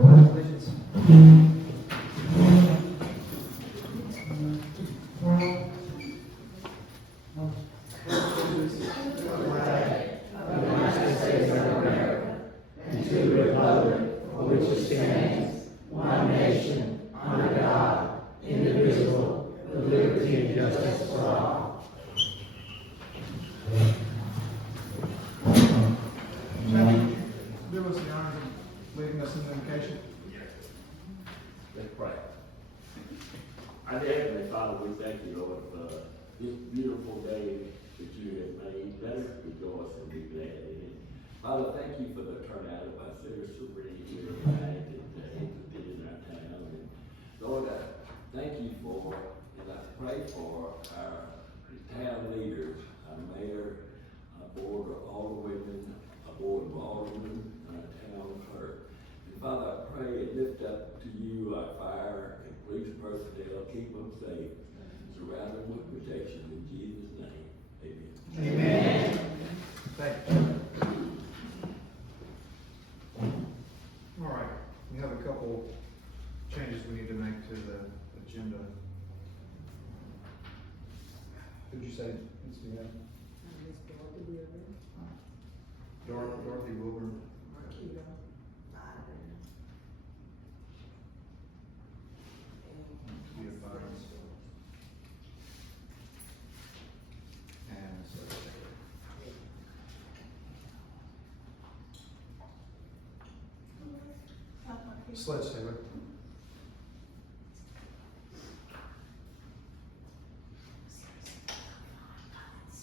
Congratulations. Do us the honor of leading us in the invocation. Let's pray. Our dear Heavenly Father, we thank you, Lord, for this beautiful day that you have made. Let us rejoice and be glad in it. Father, thank you for the turnout of our citizenry here tonight and interested in our town. And Lord, I thank you for, and I pray for our town leaders, our mayor, our board of alderwomen, our board of aldermen, and our town clerk. And Father, I pray and lift up to you our fire and police personnel, keep them safe, surround them with protection in Jesus' name. Amen. Amen. Thank you. All right, we have a couple changes we need to make to the agenda. Who'd you say needs to be added? Dorothy Wilburn. Be a fire. And so. Sledge Taylor.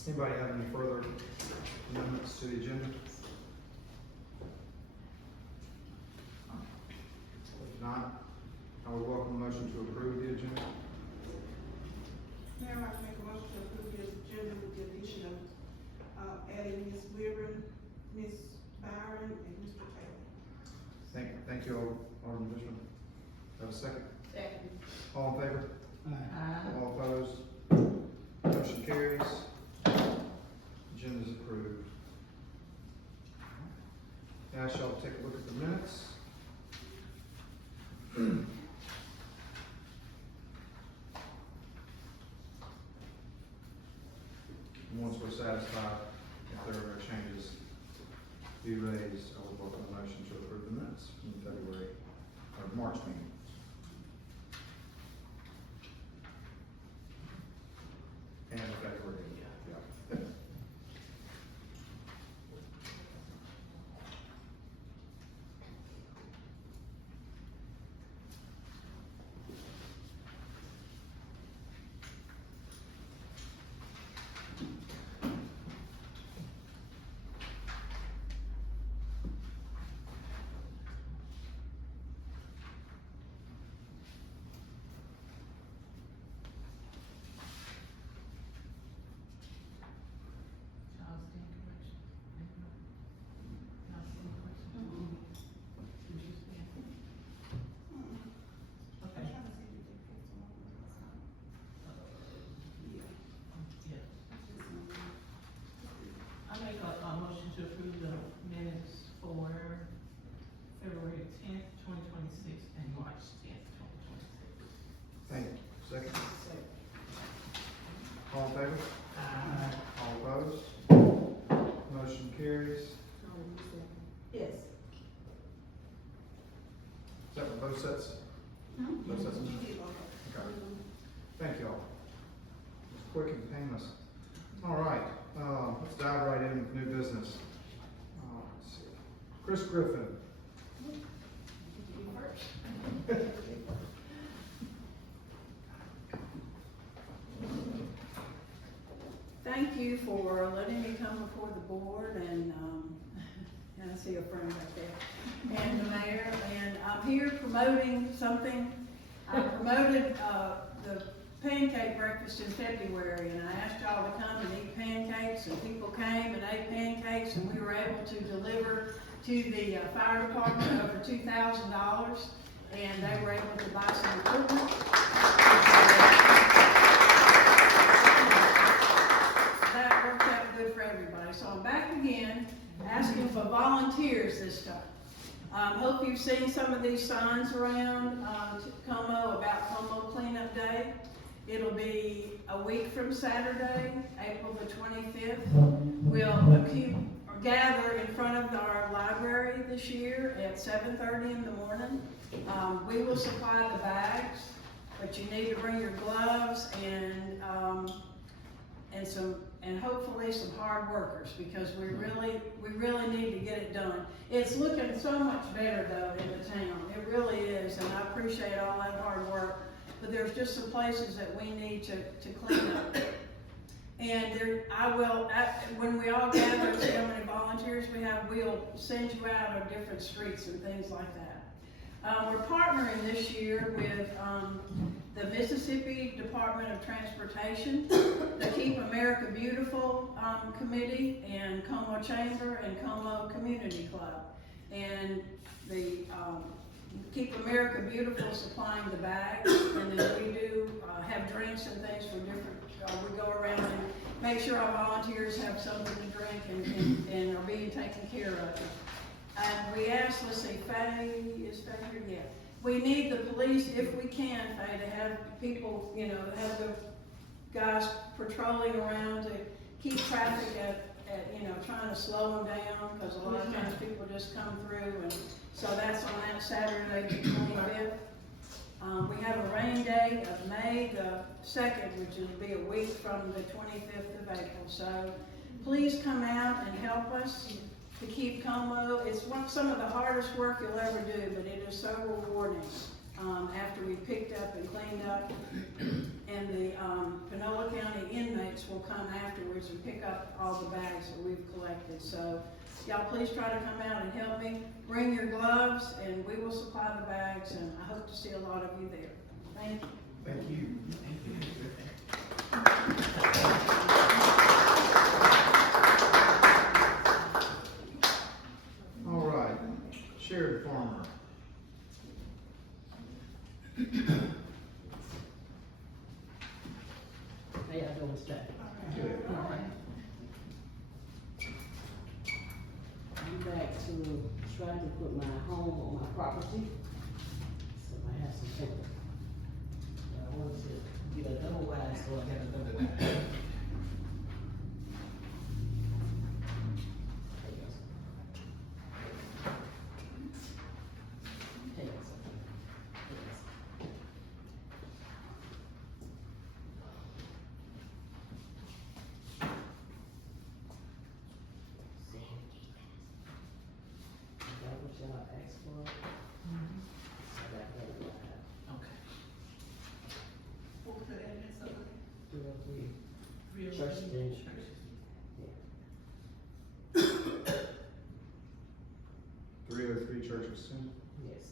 Anybody have any further amendments to the agenda? If not, I would welcome a motion to approve the agenda. Mayor, I make a motion to approve the agenda with the addition of adding Ms. Wilburn, Ms. Byron, and Mr. Taylor. Thank you, Alderman Bishop. Have a second? Second. All in favor? All opposed? Motion carries. Agenda is approved. Now I shall take a look at the minutes. Once we're satisfied, if there are no changes to be raised, I will welcome a motion to approve the minutes from the February or March meeting. And the February, yeah. I make a motion to approve the minutes for February 10th, 2026 and March 10th, 2026. Thank you. Second? All in favor? All opposed? Motion carries. Yes. Is that for both sets? Both sets of minutes? Okay. Thank you all. It was quick and painless. All right, let's dive right in with new business. Let's see. Chris Griffin. Thank you for letting me come before the board and I see a friend right there, and the mayor, and I'm here promoting something. I promoted the pancake breakfast in February, and I asked y'all to come and eat pancakes, and people came and ate pancakes, and we were able to deliver to the fire department over $2,000, and they were able to buy some equipment. That worked out good for everybody. So I'm back again, asking for volunteers this time. Hope you've seen some of these signs around, Como, about Como Cleanup Day. It'll be a week from Saturday, April the 25th. We'll gather in front of our library this year at 7:30 in the morning. We will supply the bags, but you need to bring your gloves and hopefully some hard workers, because we really need to get it done. It's looking so much better though in the town. It really is, and I appreciate all that hard work. But there's just some places that we need to clean up. And when we all gather and see how many volunteers we have, we'll send you out on different streets and things like that. We're partnering this year with the Mississippi Department of Transportation, the Keep America Beautiful Committee, and Como Chamber and Como Community Club. And the Keep America Beautiful supplying the bags, and then we do have drinks and things for different, we go around and make sure our volunteers have something to drink and are being taken care of. And we asked, let's see, Faye, is Faye here? Yeah. We need the police, if we can, Faye, to have people, have the guys patrolling around to keep traffic at trying to slow them down, because a lot of times people just come through, and so that's on that Saturday, the 25th. We have a rain day of May the 2nd, which will be a week from the 25th of April. So please come out and help us to keep Como. It's some of the hardest work you'll ever do, but it is so rewarding after we picked up and cleaned up. And the Panola County inmates will come afterwards and pick up all the bags that we've collected. So y'all please try to come out and help me. Bring your gloves and we will supply the bags, and I hope to see a lot of you there. Thank you. Thank you. All right, Sherry Farmer. How y'all doing today? Good. All right. I'm back to trying to put my home on my property. So I have some paper. But I wanted to get a double wide, so I got a double wide. There you go. Hey, guys. What was the address of it? 303 Church Street. Yeah. 303 Church of Sin. Yes.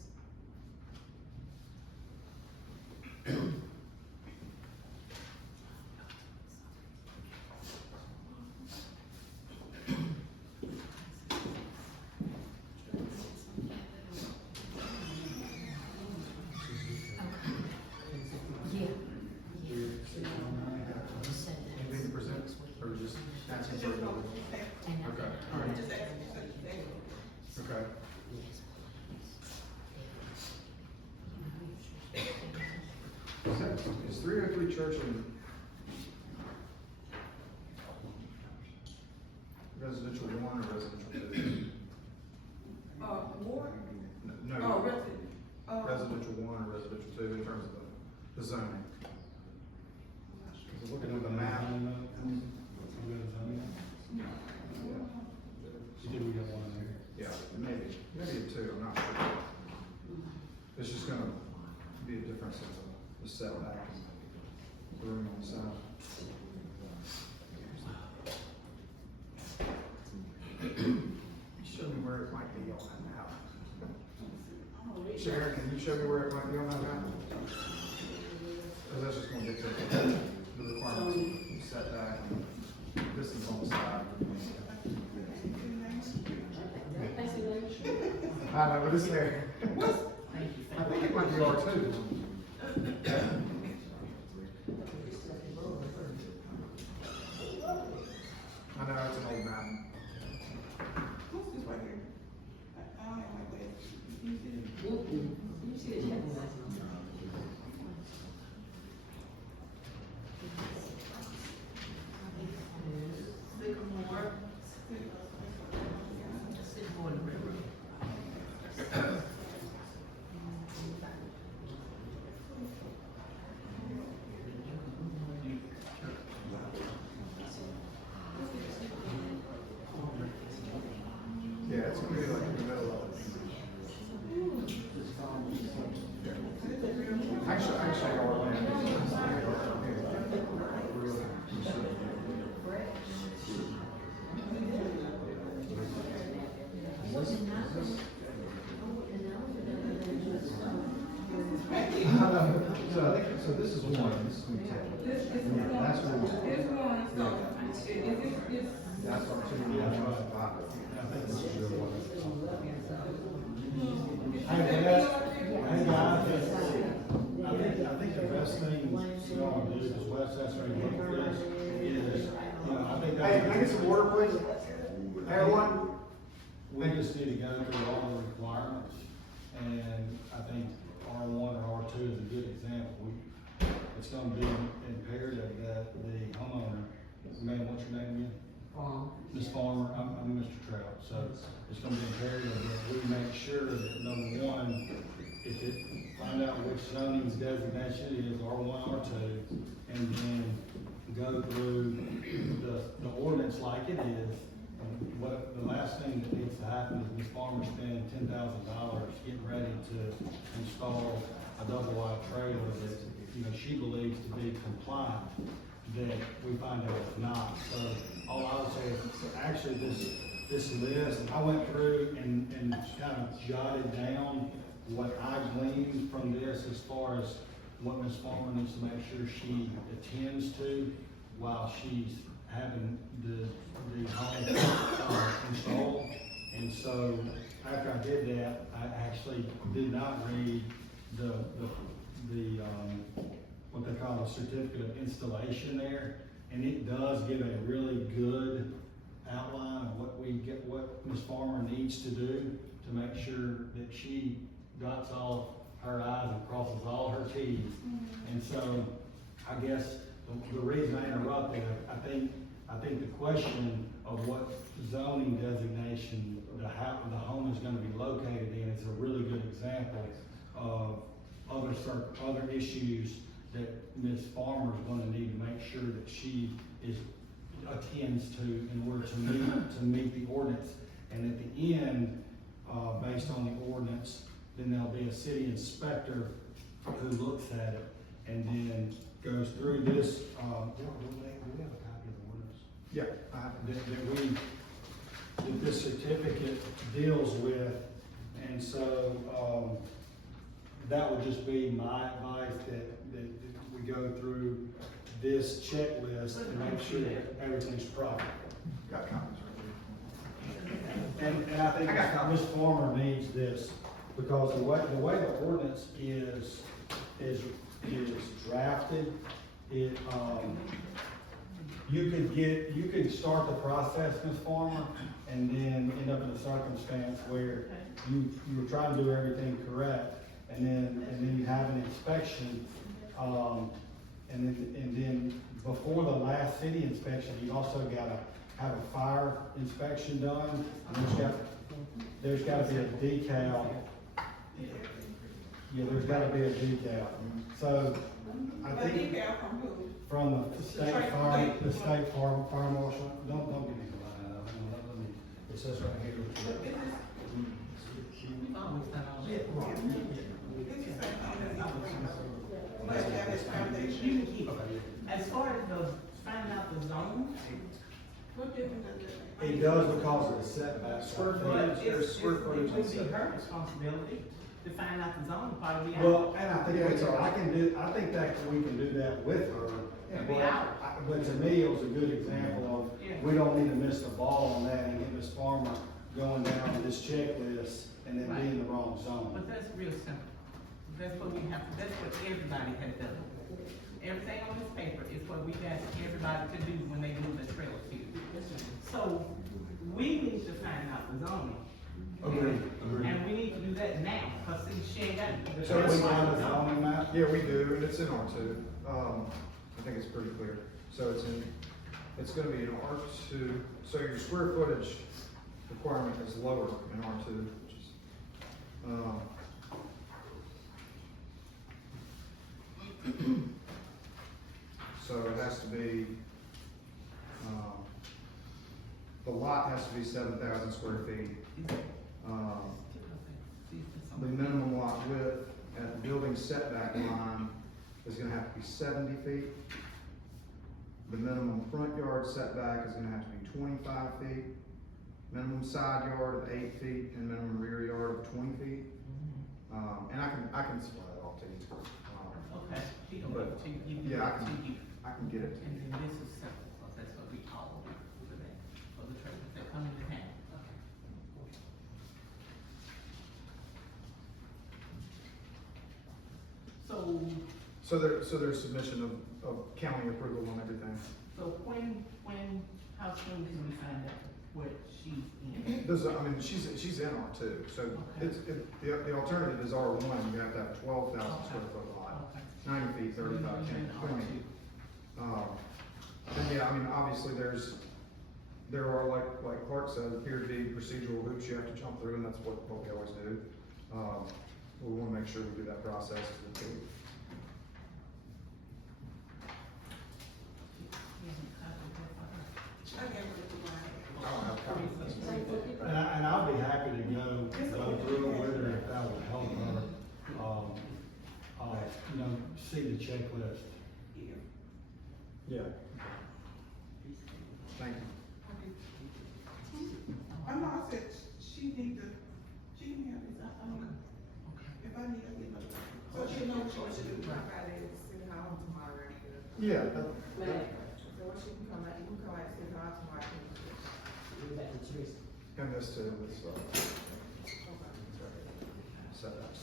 Anything to present, or just asking for a double? Okay, all right. Just asking you something there. Okay. Is 303 Church in residential 1 or residential 2? Ward? No, Oh, resident. residential 1 or residential 2 in terms of the zoning. Because looking at the map. Yeah, maybe a 2, I'm not sure. It's just gonna be a difference in the setback and the room on the side. Show me where it might be on that map. Sharon, can you show me where it might be on that map? Cause that's just gonna dictate the requirements, setback, and distance on the side. I know, but it's there. I think it might be R2. I know, it's an old map. What's this right here? I don't have my glasses. So I think, so this is one, this is gonna take. Yeah, that's one. This one, so, That's what two, yeah, that's what I thought. I think this is the one. Hey guys, I think the best thing you all do is West Side look at this is, I think Hey, can I get some water, please? Hey, everyone? we just need to go through all the requirements. And I think R1 or R2 is a good example. It's gonna be imperative that the homeowner, man, what's your name again? Ms. Farmer, I'm Mr. Trout, so it's gonna be imperative that we make sure that number one, if it, find out which zoning's designation it is, R1, R2, and then go through the ordinance like it is. And what, the last thing that needs to happen is Ms. Farmer spend $10,000 getting ready to install a double wide trailer that, she believes to be compliant, that we find out it's not. So all I would say is, actually this list, I went through and kind of jotted down what I gleaned from this as far as what Ms. Farmer needs to make sure she attends to while she's having the home installed. And so after I did that, I actually did not read the what they call a certificate of installation there, and it does give a really good outline of what Ms. Farmer needs to do to make sure that she dots all her I's and crosses all her T's. And so, I guess the reason I interrupted, I think the question of what zoning designation the home is going to be located in is a really good example of other issues that Ms. Farmer is going to need to make sure that she attends to in order to meet the ordinance. And at the end, based on the ordinance, then there'll be a city inspector who looks at it and then goes through this. Do we have a copy of the ordinance? Yeah, I have. That this certificate deals with, and so that would just be my advice, that we go through this checklist and make sure that everything's proper. Got copies right And I think I got copies. Ms. Farmer needs this, because the way the ordinance is drafted, you could start the process, Ms. Farmer, and then end up in a circumstance where you were trying to do everything correct, and then you have an inspection, and then before the last city inspection, you also gotta have a fire inspection done, and there's gotta be a decal. Yeah, there's gotta be a decal. So, I a think decal from who? from the state fire marshal, don't give me the line, let me, it says right here. But this is, We've always done all that. this is something that you must have this foundation. You can keep it. As far as finding out the zone, What difference does it make? It does because of the setback. Square but footage, there's it square footage would and be setback. her responsibility to find out the zone, part of the Well, and I think Yeah, it's all right. I think that we can do that with her. It'd be But ours. but to me, it was a good example Yeah. of, we don't need to miss the ball on that and get Ms. Farmer going down this checklist and then be in the wrong zone. But that's real simple. That's what we have, that's what everybody has done. Everything on this paper is what we ask everybody to do when they do the trail field. So, we need to find out the zoning. Agreed. And we need to do that now, cause see, she ain't got it. So we find the zoning map? Yeah, we do, and it's in R2. I think it's pretty clear. So it's gonna be in R2, so your square footage requirement is lower in R2, which is, so it has to be, the lot has to be 7,000 square feet. The minimum lot width at the building setback line is gonna have to be 70 feet. The minimum front yard setback is gonna have to be 25 feet. Minimum side yard of 8 feet and minimum rear yard of 20 feet. And I can supply that all to you. Okay. He don't But, have to give you yeah, I that to can, you. I can get it. And then this is simple, so that's what we all do for that, for the trailers that come into town. So, So there's submission of county approval on everything. so how soon can we find out what she's in? There's, I mean, she's in R two, so Okay. the alternative is R one, you have to have 12,000 square foot lot, Okay. 90 feet, 35, 10, 20. And yeah, I mean, obviously there are, like Clark said, appear to be procedural hoops you have to jump through, and that's what we always do. We wanna make sure we do that process to the T. I never looked I don't have copies. And I'll be happy to go through it with her if that would help her, you know, see the checklist. Yeah. Yeah. Thank you. I know, I said, she can have this, I don't know. If I need, I get another. So she knows what she wants to do. Yeah, So what you can come out, you can come out and sit down tomorrow. Give it back to Teresa. and this too, this, setups.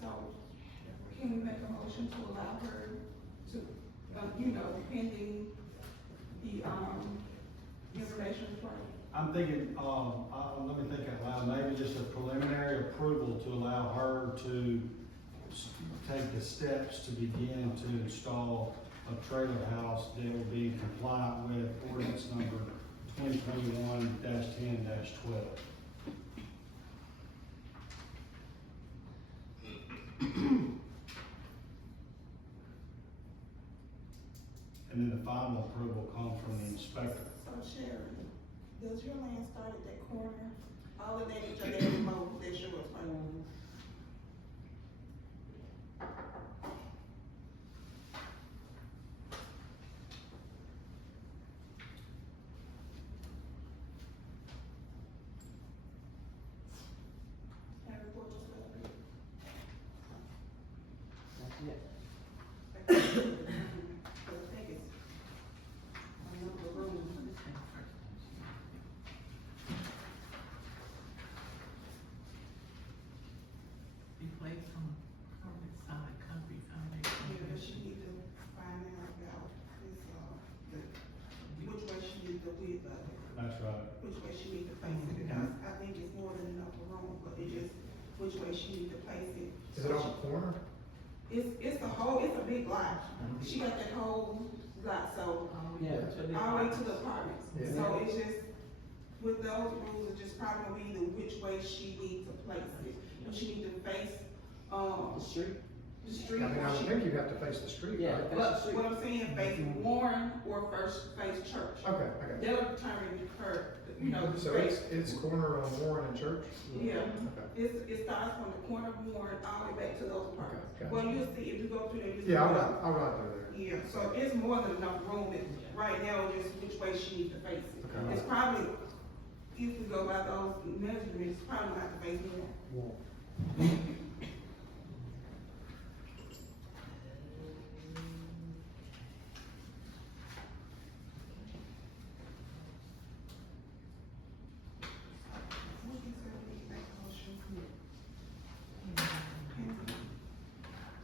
So, can we make a motion to allow her to, pending the, information from? I'm thinking, let me think out loud, maybe just a preliminary approval to allow her to take the steps to begin to install a trailer house that will be compliant with ordinance number 2021-10-12. And then the final approval comes from the inspector. So Sharon, does your land start at that corner? All of that is your dad's mode, that's yours, right? Can I report this to her? That's it. I think it's another room. Be placed on solid concrete foundation. Yeah, but she need to find out about this, which way she needs the width of it, That's right. which way she needs to place it, because I think it's more than enough room, but it just, which way she needs to place it. Is it on the corner? It's the whole, it's a big lot, she got that whole lot, so, Yeah. all the way to the apartments. Yeah. So it's just, with those rules, it's just probably gonna be the which way she needs to place it. Does she need to face, The street? the street? I mean, I or would she- think you have to face the street, Yeah. right? But what I'm saying, face Warren or first face Church. Okay, okay. That'll determine her, So it's corner on Warren and Church? Yeah, Okay. it starts from the corner of Warren all the way back to those apartments. Okay, gotcha. Well, you'll see, if you go through there, you see. Yeah, I'll ride through there. Yeah, so it's more than enough room, right now, it's just which way she needs to face it. Okay. It's probably, if we go by those measurements, it's probably gonna have to face more.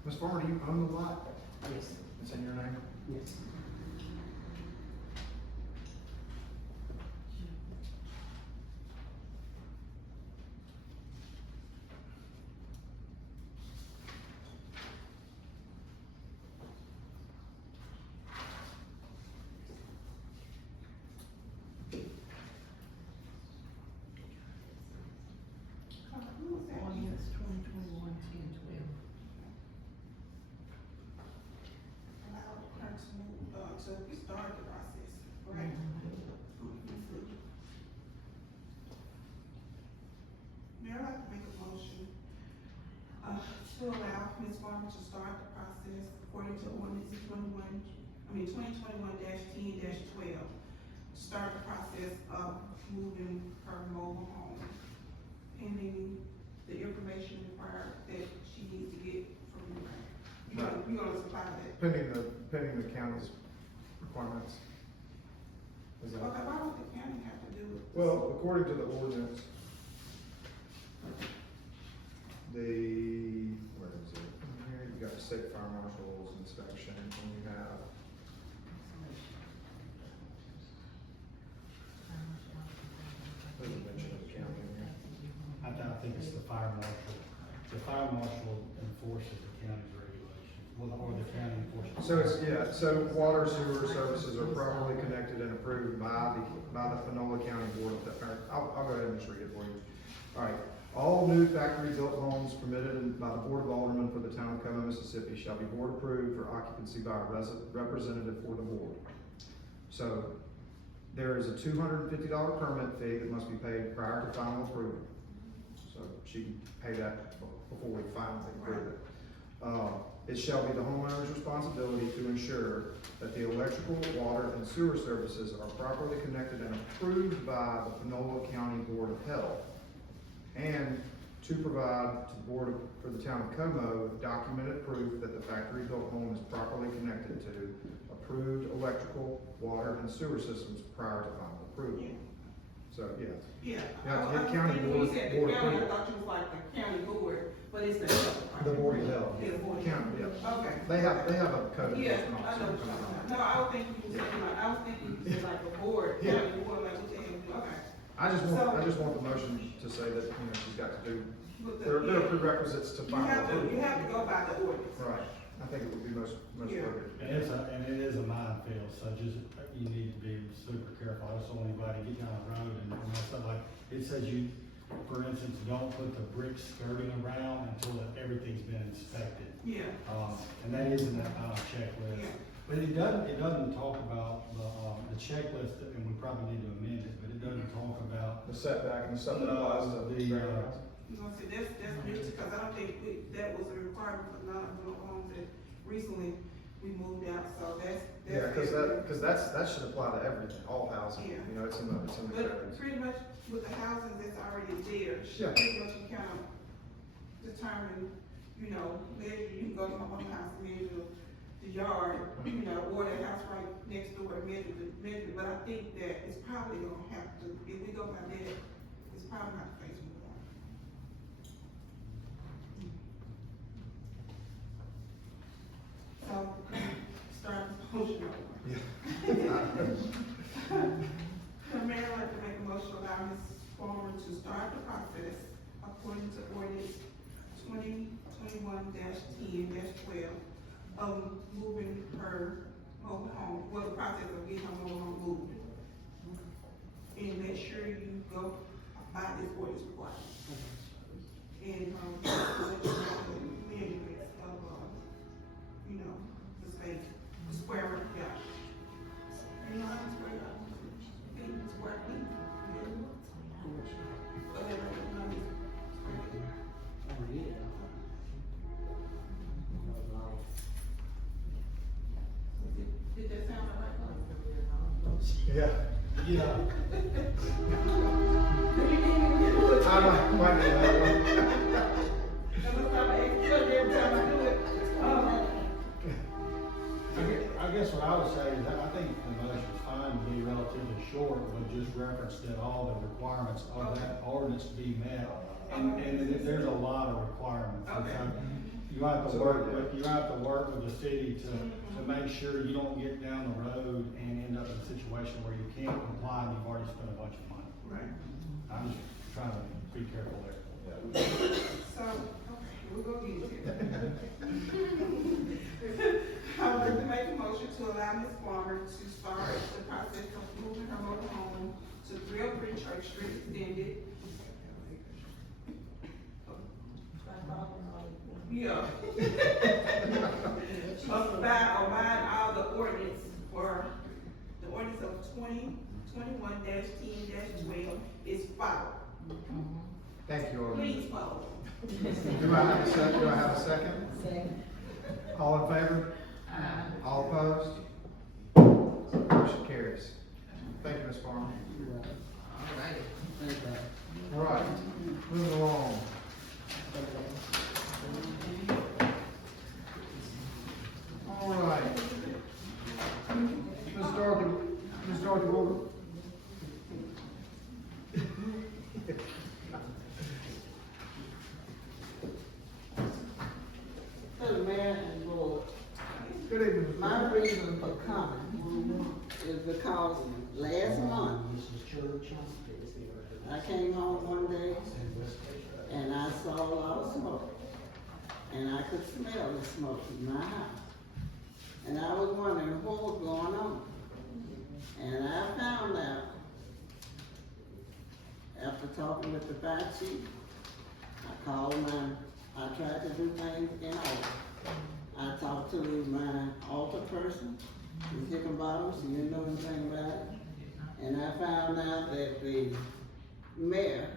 Ms. Farmer, do you own the lot? Yes. It's in your name? Yes. Ordinance 2021-10-12. Allow her to move, to start the process, right? Mayor, I'd like to make a motion, to allow Ms. Farmer to start the process according to ordinance 2021-10-12, start the process of moving her mobile home, pending the information required that she needs to get from you, right? You're gonna supply that? Pending the county's requirements. Is that? Okay, why don't the county have to do it? Well, according to the ordinance, where is it? Here, you got the state fire marshal's inspection, and you have, there's a mention of the county in here. I think it's the fire marshal. The fire marshal enforces the county's regulations, or the county enforces. So it's, yeah, so water sewer services are properly connected and approved by the Panola County Board of I'll go ahead and just read it for you. All right, all new factory-built homes permitted by the Board of Aldermen for the town of Como, Mississippi shall be board approved for occupancy by a representative for the board. So, there is a $250 permit fee that must be paid prior to final approval. So, she can pay that before we finally approve it. It shall be the homeowner's responsibility to ensure that the electrical, water, and sewer services are properly connected and approved by the Panola County Board of Health, and to provide to the board for the town of Como documented proof that the factory-built home is properly connected to approved electrical, water, and sewer systems prior to final approval. Yeah. So, yeah. Yeah. Yeah, I hit was county thinking when board- you said the board county, I approval. thought you was like the county board, but it's the health department. The Board of Health. Yeah, the Board of County, Health. yeah. Okay. They have a code Yeah, enforcement I know what officer. you're talking about. No, I was thinking you said like, I was thinking you said like the board, Yeah. county board, like what the hell, okay. I just want the motion to say that, you know, she's got to do, But there are yeah, prerequisites to you final have to approval. go by the ordinance. Right, I think it would be most Yeah. appropriate. And it is a minefield, so just, you need to be super careful. I don't want anybody to get down the road and mess up. Like, it says you, for instance, don't put the brick skirting around until everything's been inspected. Yeah, And that is in that final checklist. Yeah. But it doesn't talk about the checklist, and we probably need to amend it, but it doesn't talk about, The setback and the stuff that applies to The, ground. you know, see, that's new, because I don't think that was a requirement for non-rental homes that recently we moved out, so that's. Yeah, cause that should apply to everything, all housing, Yeah. you know, it's in the But codes. pretty much with the housing that's already there, Yeah. pretty much you kind of determine, you know, measure, you can go to my own house, measure the yard, you know, or the house right next door, measure, but I think that it's probably gonna have to, if we go by that, it's probably not phase one. So, start the motion over. The mayor would like to make a motion to allow Ms. Farmer to start the process according to ordinance 2021-10-12 of moving her mobile home, well, the process of getting her mobile home moved. And make sure you go by this ordinance requirement. And, let you know the measurements of, you know, the space, the square root, yeah. You know how to square root? It's square feet. Whatever, you know, square feet. Did that sound right? Yeah. yeah, I might do that one. I guess what I would say is that I think the motion's fine to be relatively short, but just reference that all the requirements of that ordinance be met. And there's a lot of requirements. And so you have to work with the city to make sure you don't get down the road and end up in a situation where you can't comply and you've already spent a bunch of money. Right. I'm just trying to be careful there. So, okay, we'll go get it. I would like to make a motion to allow Ms. Farmer to start the process of moving her mobile home to 303 Church Street extended. Yeah. Abide all the ordinance for, the ordinance of 2021-10-12 is followed. Thank you, Alderman. Please follow. Do I have a second? Second. All in favor? All opposed? Motion carries. Thank you, Ms. Farmer. All right. Thank you. All right, moving along. All right. Ms. Dorothy Wilbur. Hello, Mayor and Board. Good evening. Ms. My Wilbur. reason for coming is because last month, I came home one day and I saw a lot of smoke. And I could smell the smoke in my house. And I was wondering what was going on. And I found out, after talking with the fire chief, I tried to do things in order. I talked to my altar person, Ms. Hickenbottom, she didn't know anything about it. And I found out that the mayor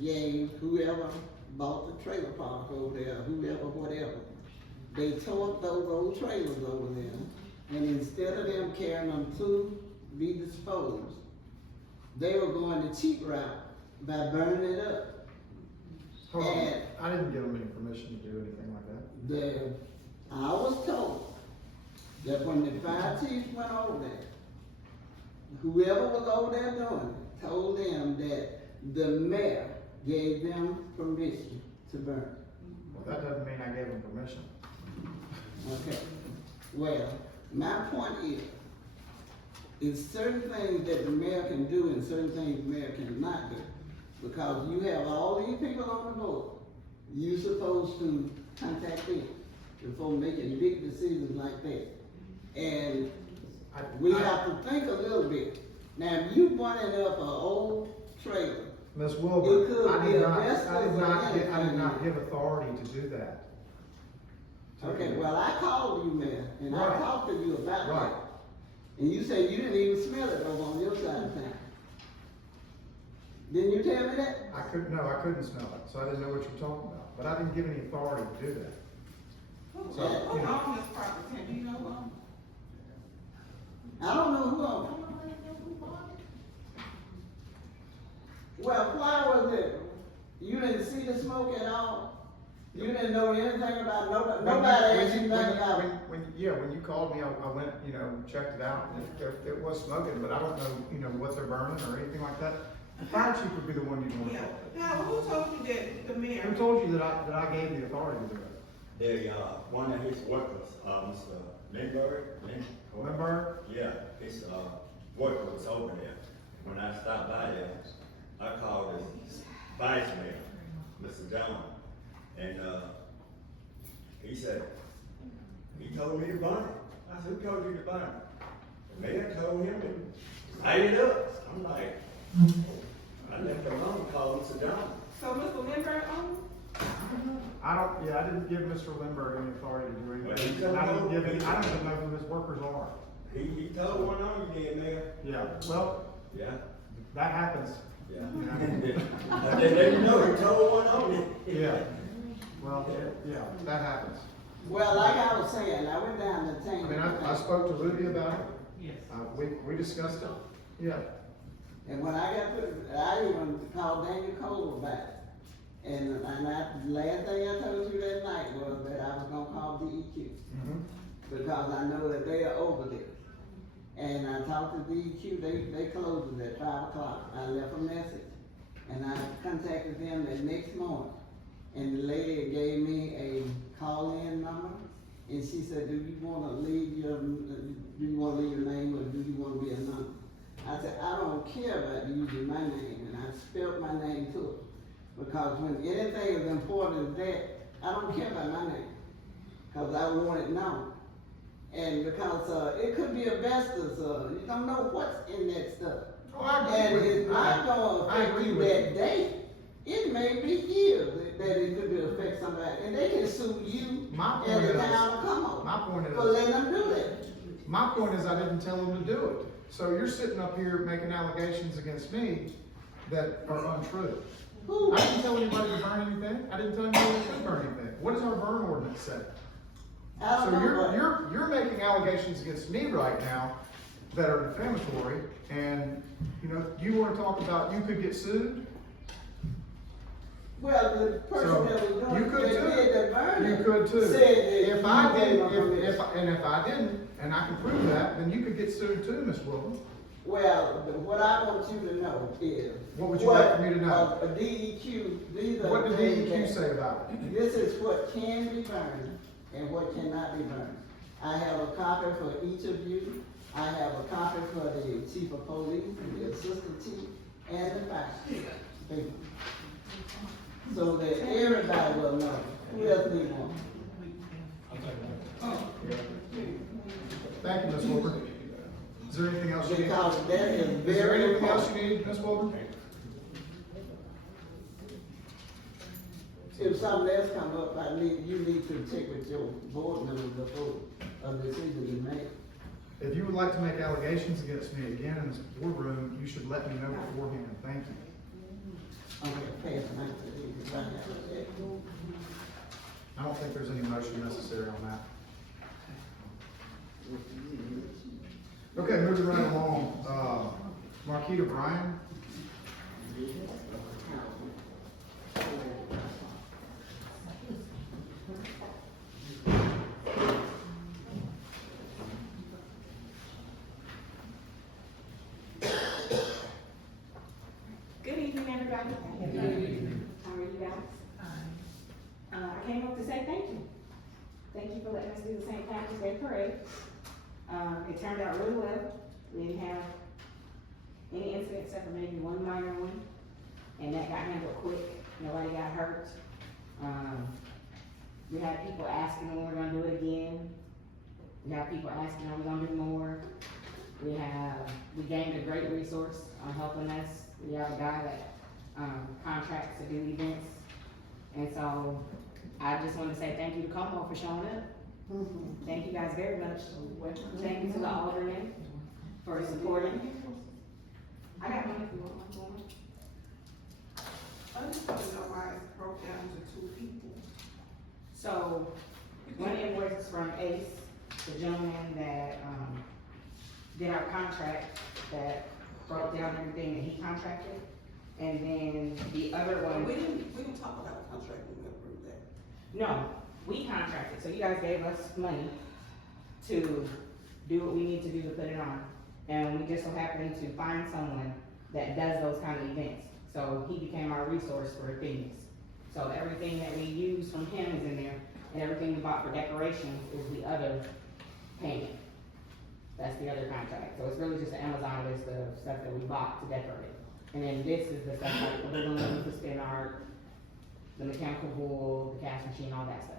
gave whoever bought the trailer park over there, whoever, whatever, they tore those old trailers over there, and instead of them carrying them to be disposed, they were going the cheap route by burning it up. Hold on. And I didn't give them any permission to do anything like that. I was told that when the fire chief went over there, whoever was over there doing it, told them that the mayor gave them permission to burn. Well, that doesn't mean I gave them permission. Okay, well, my point is certain things that the mayor can do and certain things the mayor cannot do. Because you have all these people on the board, you're supposed to contact them before making big decisions like that. And we have to think a little bit. Now, if you running up an old trailer, Ms. It Wilbur, could I be did a not, best I did of not, anything. I did not give authority to do that. okay, well, I called you, Mayor, and I Right. talked to you about Right. that. And you said you didn't even smell it over on your side of town. Didn't you tell me that? I couldn't smell it, so I didn't know what you were talking about, but I didn't give any authority to do that. Who So, you know. owns this property, do you know? I don't know who owned it. Well, why was it, you didn't see the smoke at all? You didn't know anything about, nobody asked you nothing about it? When you called me, I went, checked it out, and if it was smoking, but I don't know, what they're burning or anything like that. The fire chief would be the one you'd want to Yeah, talk to. now, who told you that the mayor? Who told you that I gave the authority to do it? One of his workers, Mr. Lindbergh. Lindbergh? Yeah, his, worker was over there. When I stopped by there, I called his vice mayor, Mr. John, and, he said, he told me to burn it. I said, who told you to burn it? The mayor told him to light it up. I'm like, I left it alone, called Mr. John. So Mr. Lindbergh owns? I didn't give Mr. Lindbergh any authority to do Well, he anything. told I didn't me- give any, I don't even know who his workers are. He told one on you, did, Mayor? Yeah, well, Yeah. that happens. Yeah. You know? I didn't let you know, he told one on you. Yeah, well, yeah, that happens. Well, like I was saying, I went down to I Tank. mean, I spoke to Rudy about it, Yes. we discussed it, yeah. And when I got to, I even called Daniel Cole about it. And last thing I told you that night was that I was gonna call DEQ. Because I know that they are over there. And I talked to DEQ, they closed it at 5 o'clock. I left a message. And I contacted them the next morning. And the lady gave me a call-in number. And she said, do you wanna leave your name or do you wanna be anonymous? I said, I don't care about you using my name. And I spelled my name to it. Because when anything as important as that, I don't care about my name. Cause I want it known. And because, it could be asbestos, you don't know what's in that stuff. Oh, I agree And with it's you. not I gonna affect agree you with that day. It may be years that it could affect somebody, and they can sue you My point and the is- town of Como My point for is, letting them do that. my point is I didn't tell them to do it. So you're sitting up here making allegations against me that are untrue. Who? I didn't tell anybody to burn anything. I didn't tell anybody to burn anything. What does our burn ordinance say? I So don't know, but you're making allegations against me right now that are defamatory, and, you know, you wanna talk about, you could get sued? Well, the person that was doing, You could that too. did the burning. You could too. Said that If I you gave did, them permission. if I didn't, and I can prove that, then you could get sued too, Ms. Wilson. Well, what I want you to know is. What would you like for me to know? A DEQ, these are. What did things DEQ that- say about it? This is what can be burned and what cannot be burned. I have a copy for each of you. I have a copy for the chief of police, the assistant chief, and the fire chief. So that everybody will know. Who else need one? Thank you, Ms. Wilbur. Is there anything else you need? Because that is Is there very anything else important. you need, Ms. Wilbur? If something else come up, you need to check with your board members before a decision is made. If you would like to make allegations against me again in this boardroom, you should let me know beforehand. Thank you. I'm gonna pass it on to you, because I have to check. I don't think there's any motion necessary on that. Okay, moving right along, Marquita Bryan. Good evening, everybody. How are you guys? I came up to say thank you. Thank you for letting us do the St. Patrick's Day Parade. It turned out really well. We didn't have any incidents except for maybe one minor one, and that got handled quick. Nobody got hurt. We had people asking when we're gonna do it again. We have people asking when we're gonna do more. We gained a great resource on helping us. We have a guy that, contracts to do events. And so, I just wanna say thank you to Como for showing up. Thank you guys very much. Thank you to the alderman for supporting. I got one if you want one. I just want to know why it's broke down to two people. So, one invoice is from Ace, the gentleman that, did our contract, that broke down everything that he contracted. And then the other one. We didn't talk about the contract when we approved that. No, we contracted, so you guys gave us money to do what we need to do to put it on. And we just so happened to find someone that does those kind of events. So he became our resource for things. So everything that we use from him is in there, and everything we bought for decoration is the other payment. That's the other contract. So it's really just an Amazon list of stuff that we bought to decorate. And then this is the stuff like the balloons, the spin art, the mechanical bull, the cash machine, all that stuff.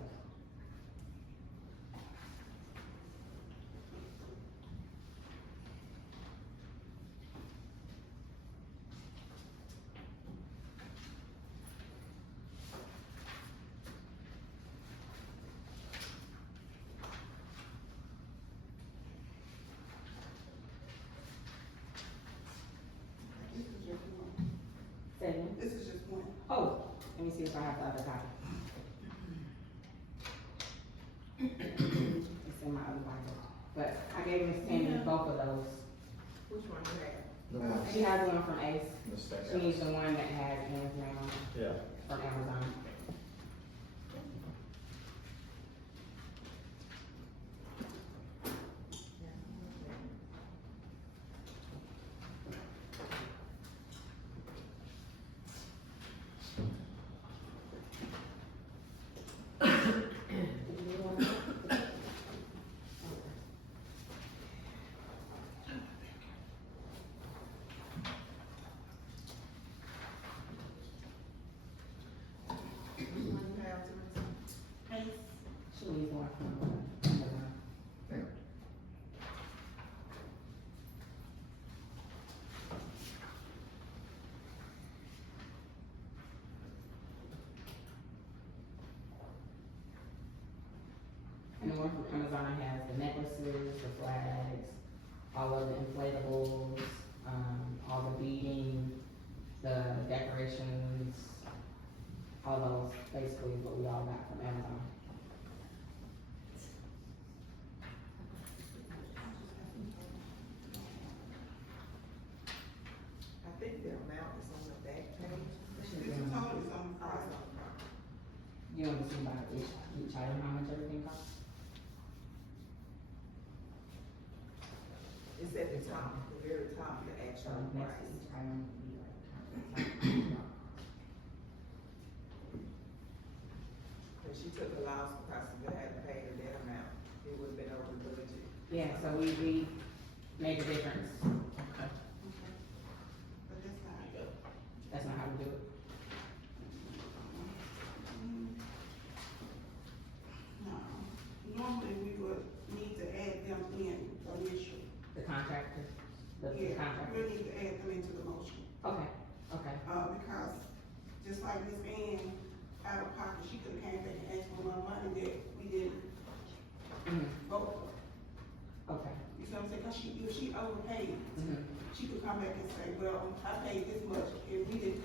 This is just one. Say again? This is just one. Oh, let me see if I have the other copy. It's in my other Bible. But I gave Miss Tammy both of those. Which one you have? The one. She has one from Ace. Mistake. She needs the one that has Ann's name on it Yeah. from Amazon. Did you need one? Which one you have, Teresa? She needs one from Amazon. Yeah. And the one from Amazon has the necklaces, the flags, all of the inflatables, all the beading, the decorations, all those, basically what we all got from Amazon. You want to see by each item, how much everything costs? It's at the top, the very top, the So actual next price. to each item would be like. If she took a loss because we had to pay her that amount, it would've been over the budget. Yeah, so we made the difference. Okay. But that's not. That's not how we do it. No, normally we would need to add them in initially. The contractor, the Yeah, contractor. we need to add them into the motion, Okay, okay. because just like Ms. Ann, out of pocket, she could've came back and asked for more money that we didn't Mhm. vote for. Okay. You see what I'm saying? Cause if she overpaid, Mhm. she could come back and say, well, I paid this much, and we didn't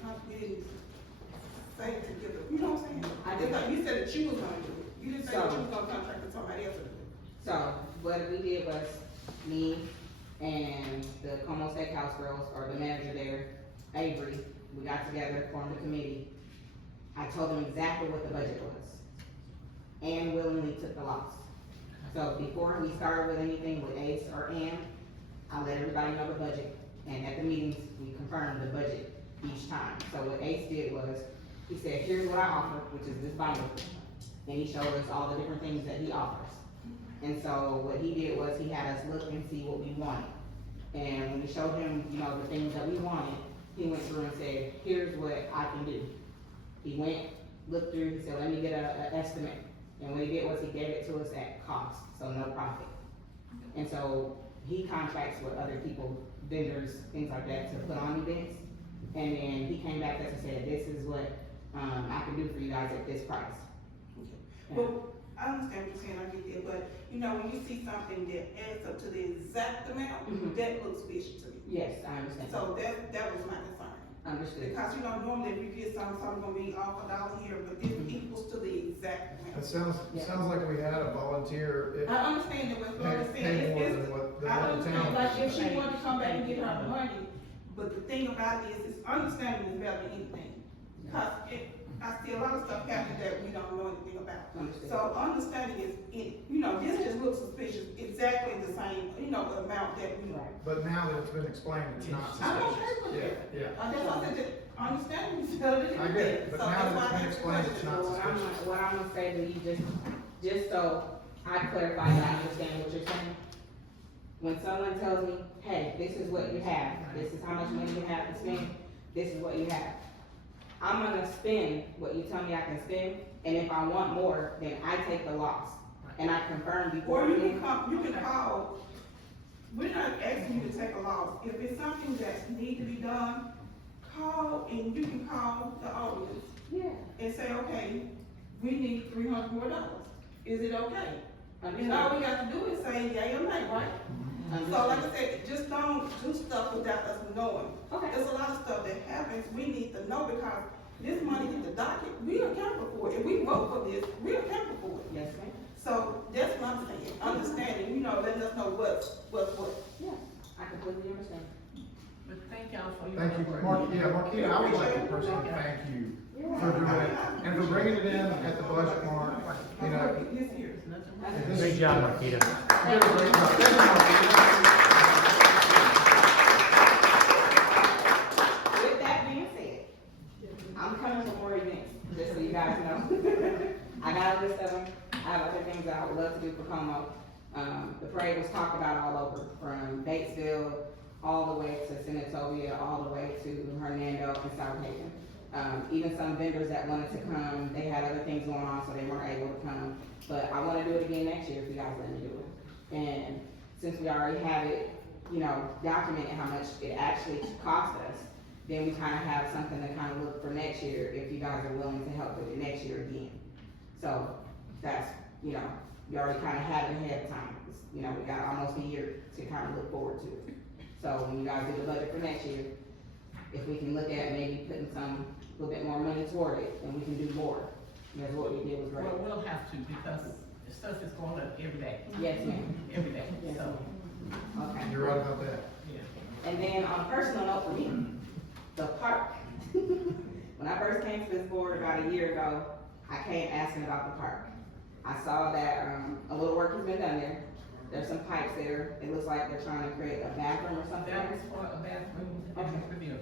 say to give it, you know what I'm saying? I Just did. like you said that you was gonna do it, you didn't say that So- you was gonna contract with somebody else to do it. So what we did was me and the Como Steakhouse girls, or the manager there, Avery, we got together, formed a committee. I told them exactly what the budget was, and willingly took the loss. So before we started with anything with Ace or Ann, I let everybody know the budget, and at the meetings, we confirmed the budget each time. So what Ace did was, he said, here's what I offer, which is this binder, and he showed us all the different things that he offers. And so what he did was, he had us look and see what we wanted. And when we showed him, you know, the things that we wanted, he went through and said, here's what I can do. He went, looked through, he said, let me get a estimate. And what he did was, he gave it to us at cost, so no profit. And so he contracts with other people, vendors, things like that, to put on events. And then he came back to us and said, this is what, I can do for you guys at this price. But I understand what you're saying, I get that, but, you know, when you see something that adds up to the exact amount, Mhm. that looks fishy to me. Yes, I understand. So that was my concern. Understood. Because, you know, normally if you get something gonna be off $1 here, but this equals to the exact It amount. sounds like we had a volunteer. I understand that what Florida Pay said, more it's, than what the I town. understand, like, if she wanted to come back and get her money, but the thing about it is understanding is better than anything. Cause I see a lot of stuff happening that we don't know anything about. Understood. So understanding is, you know, this just looks suspicious, exactly the same, you know, the amount that we. Right. But now that it's been explained, it's not I'm okay suspicious. with that. Yeah, That's why I said that understanding is better than I anything. get it, but So now that's that why it's I been asked the explained, it's question. not So what I'm gonna say to you, just so I clarify and I understand what you're saying. When someone tells me, hey, this is what you have, this is how much money you have to spend, this is what you have. I'm gonna spend what you tell me I can spend, and if I want more, then I take the loss. And I confirm before Or you then. can call, we're not asking you to take a loss. If it's something that need to be done, call and you can call the audience Yeah. and say, okay, we need $300 more. Is it okay? And all Understood. we got to do is say yay or nay, right? So like I said, just don't do stuff without us knowing. Okay. There's a lot of stuff that happens, we need to know because this money hit the docket, we accountable for it. If we vote for this, we're accountable for it. Yes, ma'am. So that's what I'm saying, understanding, you know, letting us know what's what. Yeah, I completely understand. But thank y'all for your. Thank you, Marquita, I would like to personally thank you for doing it, and for bringing it in at the budget mark, you know. This year. this Great is- job, Marquita. You did a great job. Thank you, Marquita. With that being said, I'm coming to more events, just so you guys know. I got a list of them, I have other things that I would love to do for Como. The parade was talked about all over, from Batesville, all the way to Senatobia, all the way to Hernando and South Haven. Even some vendors that wanted to come, they had other things going on, so they weren't able to come. But I wanna do it again next year if you guys let me do it. And since we already have it, you know, documented how much it actually cost us, then we kinda have something to kinda look for next year if you guys are willing to help with it next year again. So that's, you know, we already kinda have it ahead of time. You know, we got almost a year to kinda look forward to it. So when you guys do the budget for next year, if we can look at maybe putting some, a little bit more money toward it, then we can do more. Because what we did was great. Well, we'll have to, because the stuff is going up every day, Yes, ma'am. every day, Yes, so, ma'am. Okay. You're right about that. yeah. And then on a personal note for me, the park. When I first came to this board about a year ago, I came asking about the park. I saw that, a little work has been done there. There's some pipes there. It looks like they're trying to create a bathroom or something. That was for a bathroom and the pavilion.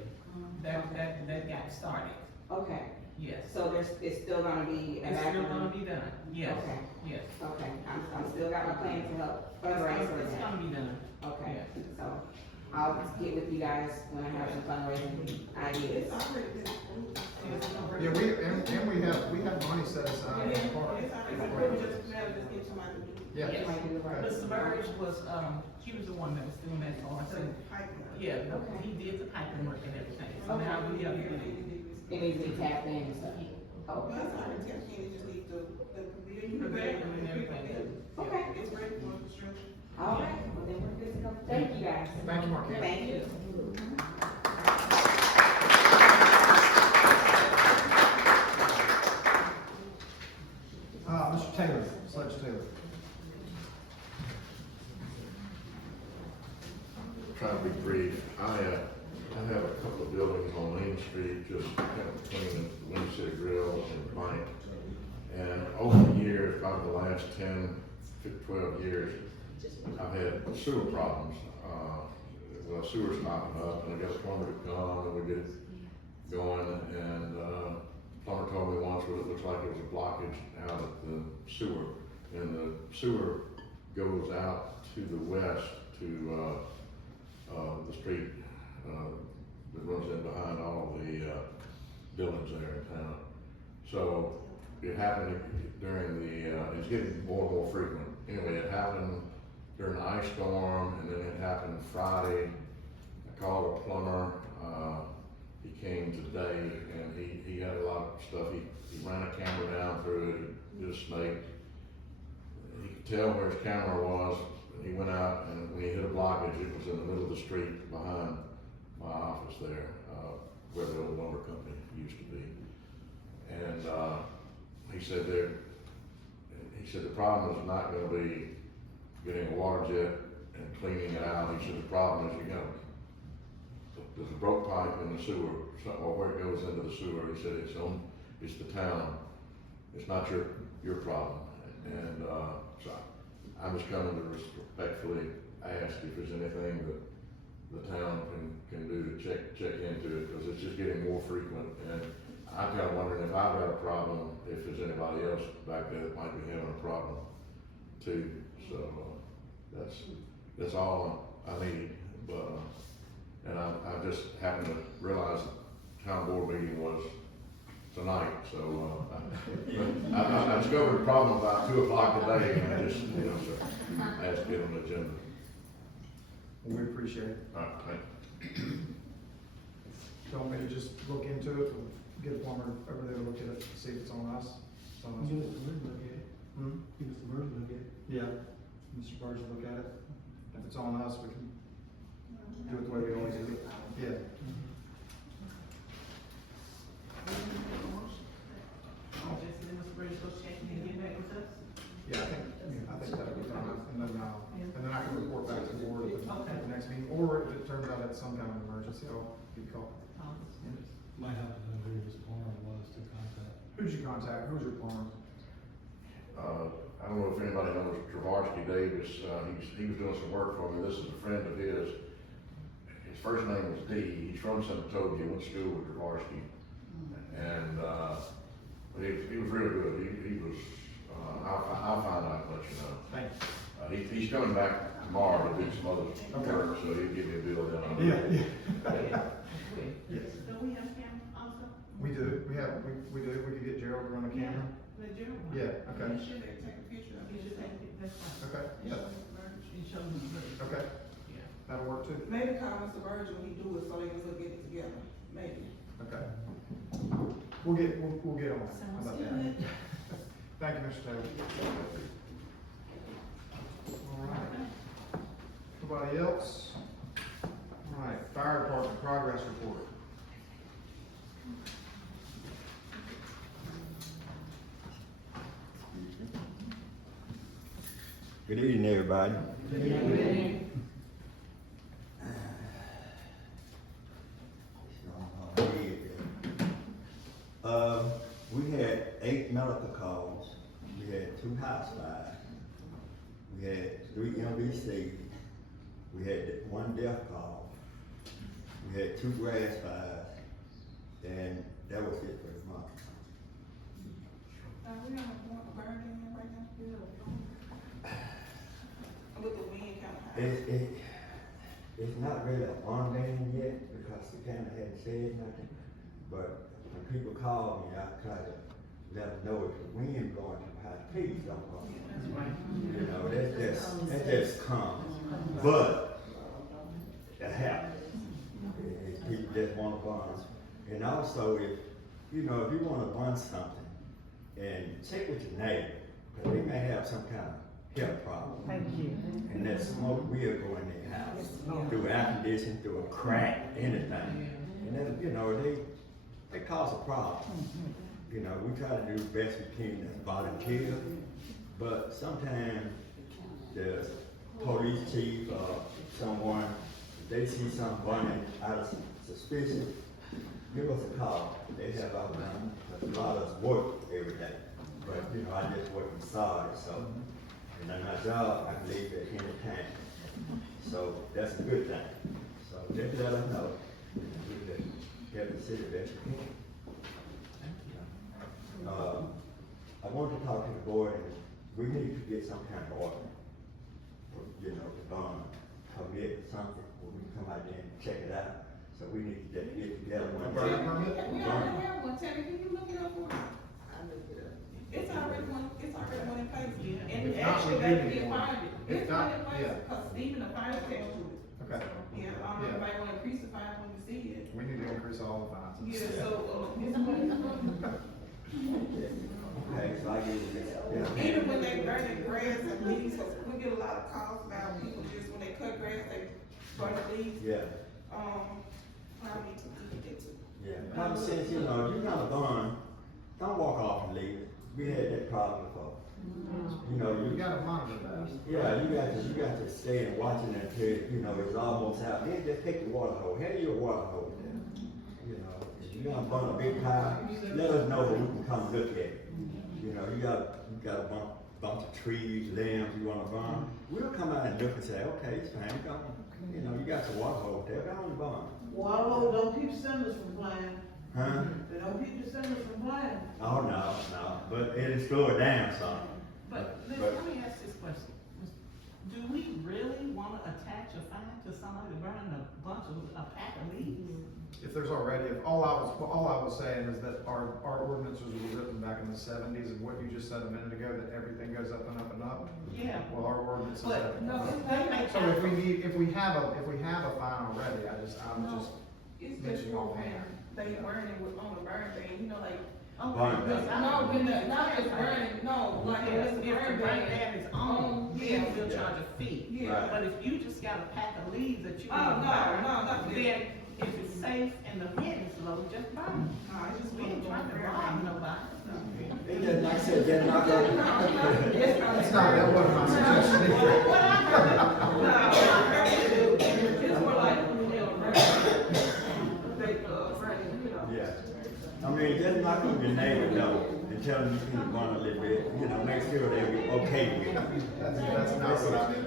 That got started, Okay, yes. so it's still gonna be a It's still bathroom? gonna be done, yes, Okay. yes. Okay, I'm still got my plan to help fundraise for It's that. gonna be done. Okay, Yeah. so I'll get with you guys when I have some fundraising ideas. It's already been approved. Yeah, we have money set aside in the park. It's already approved, just now just get somebody to do it. Yeah. Yes. Might do the right. Mr. Burge was, he was the one that was doing that part, so, yeah, Okay. he did the piping work and everything, so now we have to do it. It needs to be tapped in and stuff. Well, Okay, it's already tapped in, it just needs the pavilion. Pavilion and everything. okay, It's ready for construction. all right, well then we're good to go. Thank you guys. Thank you, Marquita. Thank you. Mr. Taylor, Sledge Taylor. Try to be brief. I have a couple of buildings on Main Street, just kind of between the Windy City Grill and the bank. And over the years, probably the last 10, 12 years, I've had sewer problems. Well, sewer's popping up, and I got a plumber to come, and we get it going, and, plumber told me once, well, it looks like it was a blockage out at the sewer. And the sewer goes out to the west to, the street, that runs in behind all of the, buildings there in town. So it happened during the, it's getting more and more frequent. Anyway, it happened during the ice storm, and then it happened Friday. I called a plumber, he came today, and he had a lot of stuff. He ran a camera down through it, did a snake. He could tell where his camera was. He went out, and when he hit a blockage, it was in the middle of the street behind my office there, where the old lumber company used to be. And, he said the problem is not gonna be getting a water jet and cleaning it out. He said the problem is there's a broke pipe in the sewer, or where it goes into the sewer. He said it's the town, it's not your problem. And, so I'm just coming to respectfully ask if there's anything that the town can do to check into it, because it's just getting more frequent. And I'm kind of wondering if I've got a problem, if there's anybody else back there that might be having a problem too. So, that's all I need. But, and I just happened to realize the town board meeting was tonight, so, I discovered the problem about 2 o'clock today, and I just, so I asked to get on the agenda. Well, we appreciate it. All right, thank you. Don't maybe just look into it, or get a plumber over there to look at it, see if it's on us. It's on us. Give us the word, look at it. Hmm? Give us the word, look at it. Yeah, Mr. Burge will look at it. If it's on us, we can do it the way we always do it. Yeah. Just let Mr. Burge go check and get back with us. Yeah, I think that'll be fine, and then I can report back to the board at the next meeting, or if it turns out it's some kind of emergency, I'll give you a call. Might have to know who this plumber was to contact. Who'd you contact, who's your plumber? I don't know if anybody knows Travarsky Davis. He was doing some work for me. This is a friend of his. His first name was D. He's from Senatobia, went to school with Travarsky. And, he was really good. He was, I'll find out and let you know. Thank you. He's coming back tomorrow to do some other work, so he'll give me a bill then. Yeah. Yes. Do we have camera also? We do, we do, we could get Gerald to run a camera. The Gerald one. Yeah, okay, Make sure they take a picture of You it. should take it, that's fine. okay, yeah, You show me the bird. okay, Yeah. that'll work too, Maybe call Mr. Burge when he do it, so they can look at it together, maybe. okay. We'll get on it, how about that? Thank you, Mr. Taylor. All right. Nobody else? All right, fire department progress report. Good evening, everybody. we had 8 medical calls, we had 2 house fires, we had 3 MVC, we had 1 death call, we had 2 grass fires, and that was it for the month. We don't want to burn in right now. With the wind kind of high. It's not really a bond ban yet, because the county hadn't said nothing, but when people call me, I try to let them know if the wind blowing too high, please don't go. That's right. You know, that just comes, but it happens. If people just wanna bond, and also if you wanna bond something, and check with your neighbor, because they may have some kind of health problem. Thank you. And that smoke will go in their house, through air conditioning, through a crack, anything. And that, they cause a problem. You know, we try to do the best we can as volunteers, but sometimes the police chief or someone, if they see something burning out of suspicion, give us a call. They have our number, because a lot of us work every day. But, I just work inside, so, and then my job, I can leave at any time. So that's a good thing. So just let us know. We can help the city best we can. I want to talk to the board, and we need to get some kind of order. The permit or something, where we can come out there and check it out. So we need to just get together one day. We already have one, Terry, can you look it up for us? I looked it up. It's already one in place, Yeah. and If not, actually, we they do can need get one. fined. If It's not, one in place, yeah. cause even the fire attached to it. Okay, Yeah, I don't know if anybody wanna increase the fine when you see it. we need to increase all the fines. Yeah, so, it's one. Okay, so I give you this. Even when they burning grass and leaves, 'cause we get a lot of calls about people just when they cut grass, they burn the leaves. Yeah, I need to look at it too. yeah. Common sense, if you're gonna burn, don't walk off and leave it. We had that problem before. You gotta monitor that. Yeah, you got to stay and watch it until, it's almost out. Then just take the water hose, have your water hose there. If you're gonna burn a big pile, let us know so we can come look at it. You got a bunch of trees, limbs you wanna burn. We'll come out and look and say, okay, it's fine, come on. You got your water hose there, go on and burn. Water hole don't keep cinders from flying. Huh? They don't keep the cinders from flying. Oh, no, but it'll slow it down some. But let me ask this question. Do we really wanna attach a fine to somebody burning a pack of leaves? If there's already, all I was saying is that our ordinances were written back in the 70s, and what you just said a minute ago, that everything goes up and up and up. Yeah. Well, our ordinances But, have. no, they make. So if we have a fine already, I'm just It's just mentioning for offhand. when they burning with on the burn thing, like. Okay, Burn because ban. No, when not just burning, no, like Yeah, if if it's the burn burn ban. ban is on, Yeah. then we'll charge a fee. Yeah. Right. But if you just got a pack of leaves that you Oh, want to burn, no. then if it's safe and the wind is low, just burn. No, it's just We ain't trying to rob nobody. It just, like I said, just knock out. That's not, that wasn't my suggestion either. What I heard, It's more like, Yeah. I mean, just knock on your neighbor door and tell them you can burn a little bit, make sure they'll be okay with it. That's not what I meant.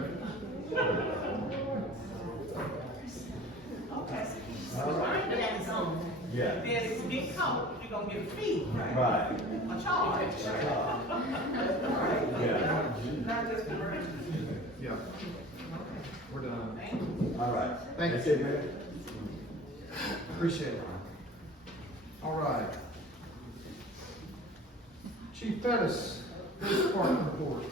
okay, the burn ban is on. Yeah. Then if you get caught, you're gonna get a fee, Right. a charge. Yeah. not just the burn. Yeah. We're done. Thank you. All right. Thank That's you. it, man. Appreciate it. All right. Chief Pettis, this part report.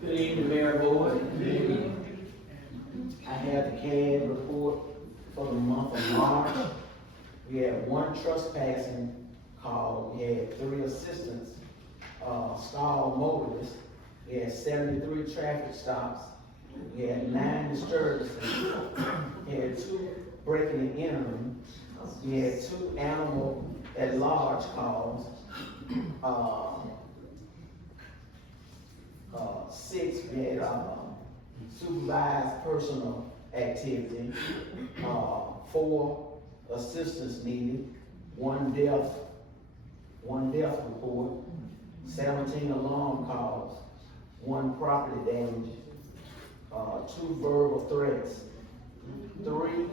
Good evening, Mayor Board. I have the CAD report for the month of March. We had 1 trespassing call, we had 3 assistants, stalled motorists, we had 73 traffic stops, we had 9 disturbances, we had 2 breaking and entering, we had 2 animal at large calls, 6 we had supervised personal activity, 4 assistance needed, 1 death 1 death report, 17 alarm calls, 1 property damage, 2 verbal threats, 3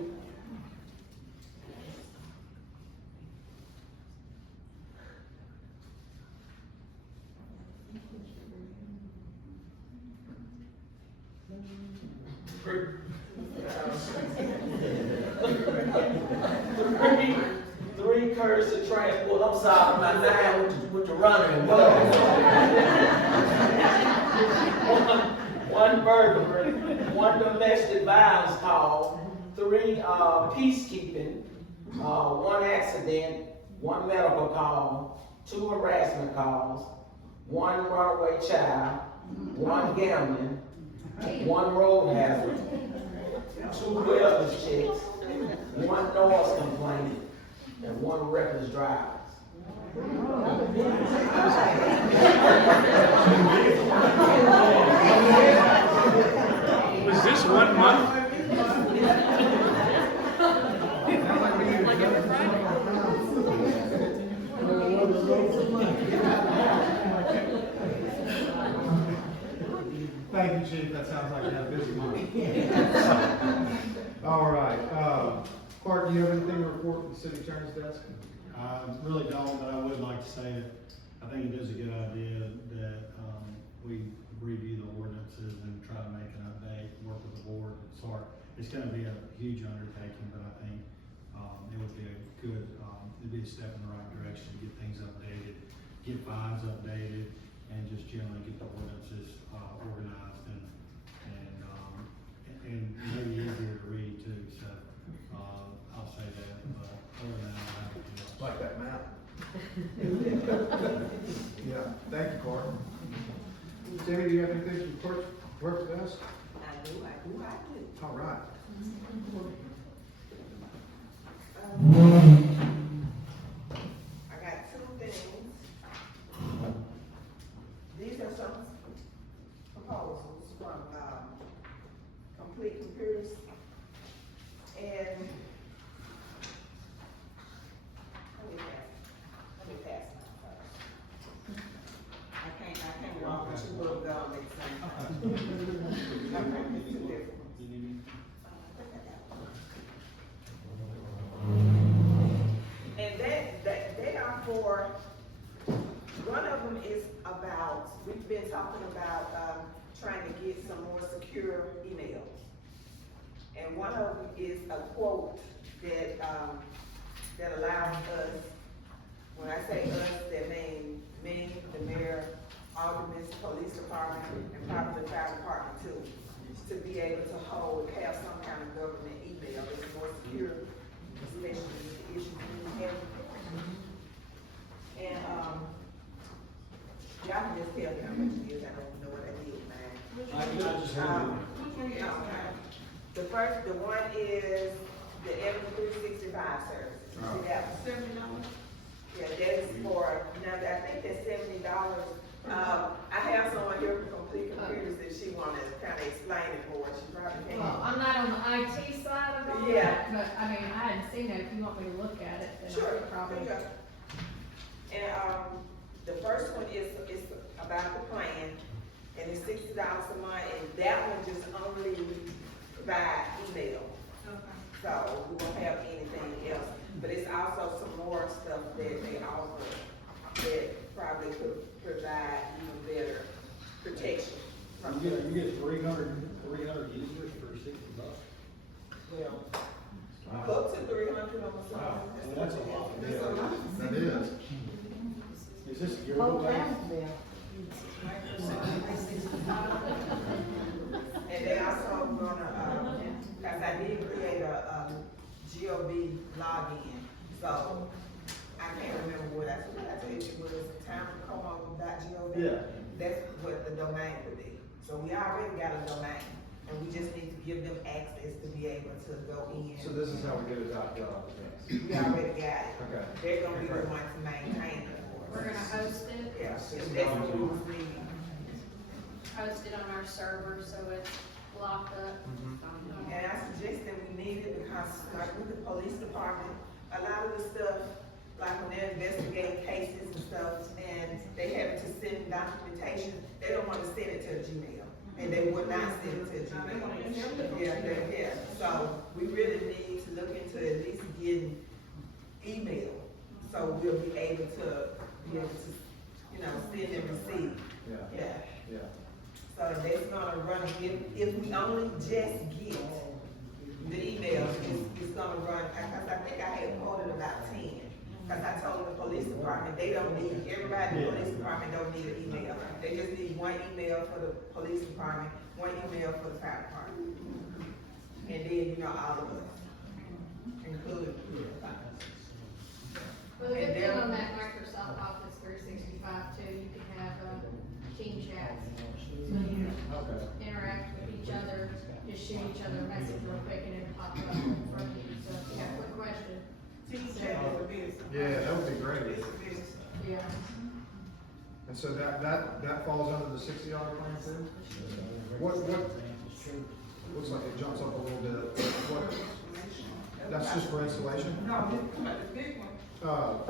three curse of transport. I'm sorry, I'm not lying with the running. One burglary, 1 domestic violence call, 3 peacekeeping, 1 accident, 1 medical call, 2 harassment calls, 1 runaway child, 1 gambling, 1 road hazard, 2 wellness checks, 1 noise complaint, and 1 reckless drive. Was this 1 month? Thank you, Chief, that sounds like you had a busy month. All right, Clark, do you have anything to report from the city attorney's desk? I really don't, but I would like to say that I think it is a good idea that, we review the ordinances and try to make an update, work with the board. It's gonna be a huge undertaking, but I think, it would be a good, it'd be a step in the right direction to get things updated, get fines updated, and just generally get the ordinances, organized and maybe easier to read too, so, I'll say that, but other than that, I don't have anything else. Like that map? Yeah, thank you, Clark. Tammy, do you have anything from clerk desk? I do. All right. I got 2 things. These are some proposals from, Complete Computers. And let me pass mine first. I can't walk with 2 little gum at the same time. It's too difficult. And they are for, one of them is about, we've been talking about, trying to get some more secure emails. And one of them is a quote that, that allows us, when I say us, that means me, the mayor, aldermen, police department, and probably the fire department too, to be able to have some kind of government email that's more secure, especially the issues we have. And, y'all can just tell me how much it is, I don't know what I did, man. The one is the M365 service. You see that one? $70? Yeah, that is for, now, I think that's $70. I have someone here from Complete Computers that she wanted to kind of explain it for us. She probably can't. Well, I'm not on the IT side of all Yeah. that, but I mean, I hadn't seen it. If you want me to look at it, then I Sure, could probably. there you go. And, the first one is about the plan, and it's $60 a month, and that one just only provide email. So we won't have anything else, but it's also some more stuff that they offer that probably could provide even better protection from. You get 300 users for $60. Well, up to 300 on the side. Wow, that's a lot. That's a lot. That is. Is this your Oh, way? And they also gonna, cause I did create a, GOV login, so I can't remember what I said, it was towncomo.gov. Yeah. That's what the domain would be. So we already got a domain, and we just need to give them access to be able to go in. So this is how we get it .gov. We already got it. Okay. They're gonna be the ones to maintain it for us. We're gonna host it. Yeah, and that's what we was needing. Post it on our server, so it's locked up. And I suggest that we need it because like with the police department, a lot of the stuff, like when they investigate cases and stuff, and they have to send documentation, they don't wanna send it to a Gmail, and they would not send it to a They Gmail. wanna accept it. Yeah, so we really need to look into at least getting email, so we'll be able to, send and receive. Yeah, Yeah, yeah. so that's gonna run, if we only just get the emails, it's gonna run, cause I think I had quoted about 10. Cause I told the police department, they don't need, everybody in the police department don't need an email. They just need one email for the police department, one email for the fire department. And then, all of us, including. Well, the good thing on that Microsoft Office 365 too, you can have, team chats. So you Okay. interact with each other, just shoot each other a message real quick and it'll pop up in front of you, so if you have a quick question. Team chat is a business. Yeah, that would be great. It's a business. Yeah. And so that falls under the $60 plan too? What, looks like it jumps up a little bit. What, that's just for installation? No, the big one. No,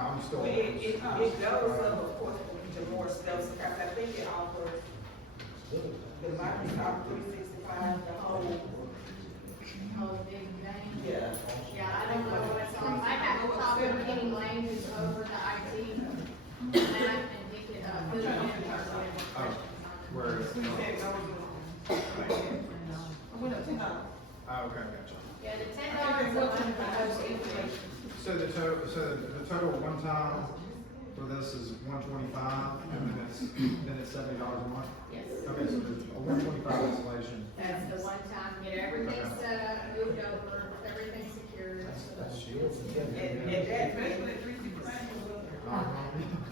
I'm still. Well, it goes up, of course, the more stuff, because I think it offers the Microsoft 365, the whole, Oh, big thing. yeah. Yeah, I don't know what it's on. I have to talk to Kenny Lane, who's over the IT, and he could, put it in there, so we have questions on it. Where is it? We said no, I went up $10. Okay, gotcha. Yeah, the $10 is what I'm proposing. So the total one time for this is $125, and then it's $70 a month? Yes. Okay, so there's a $125 installation. That's the one time, get everything set up, moved over, everything secured. And that, Especially at 365.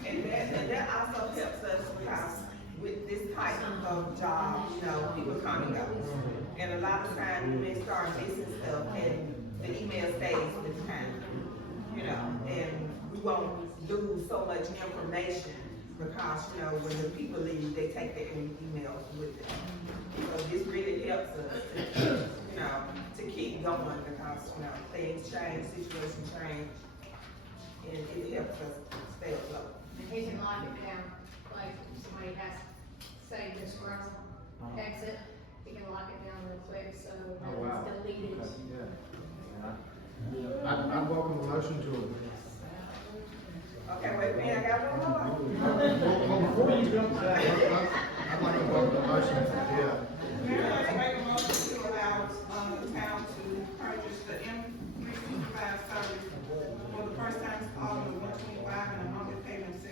and that also helps us because with this type of job, people come and go. And a lot of times we may start missing stuff and the email stays with time, and we won't lose so much information because, when the people leave, they take their emails with them. So this really helps us to keep going because, things change, situations change, and it helps us stay afloat. And he can lock it down, like if somebody has saved this from exit, he can lock it down real quick, so Oh, wow. it's deleted. Yeah. I'd welcome the motion to. Okay, wait a minute, I got one more. Well, before you jump to that, I'd like to welcome the motion, yeah. Mayor, I'd like to make a motion to allow, the town to purchase the M365 service for the first time installment of $125 and a monthly payment of $70.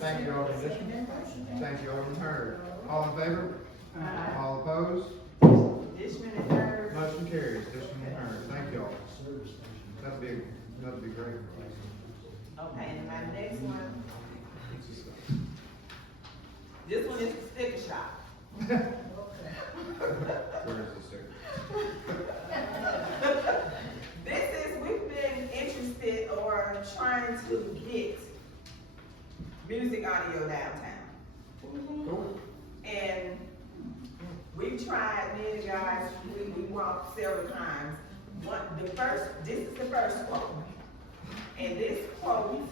Thank you, Alderman Dishman. Thank you, Alderman Hurd. All in favor? All opposed? Dishman and Hurd. Motion carries. Dishman and Hurd. Thank you all. That'd be great. Okay, and my next one, this one is the sticker shock. Where is the sticker? We've been interested or trying to get music audio downtown. Cool. And we've tried, me and the guys, we walked several times. This is the first quote. And this quote,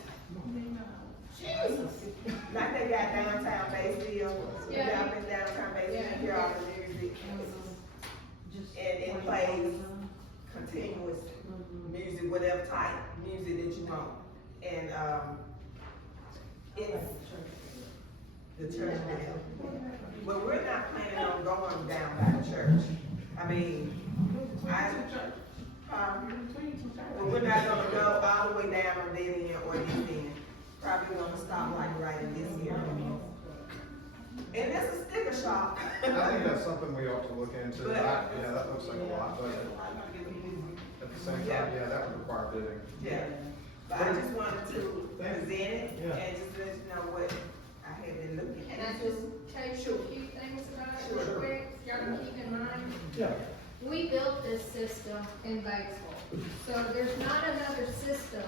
Jesus, like they got downtown Bayfield, Yeah. y'all been downtown Bayfield, Yeah. hear all the music. And it plays continuous music, whatever type music that you want. And, it's the church bell. But we're not planning on going down by the church. I mean, but we're not gonna go all the way down on dead end or this end. Probably gonna stop like right in this area. And it's a sticker shop. I think that's something we ought to look into. Yeah, that looks like a lot, but at the same time, yeah, that would require bidding. Yeah, but I just wanted to present it Yeah. and just let you know what I had been looking Can at. I just tell you a few things about it real Sure. quick, y'all can keep in mind? Yeah. We built this system in Batesville, so there's not another system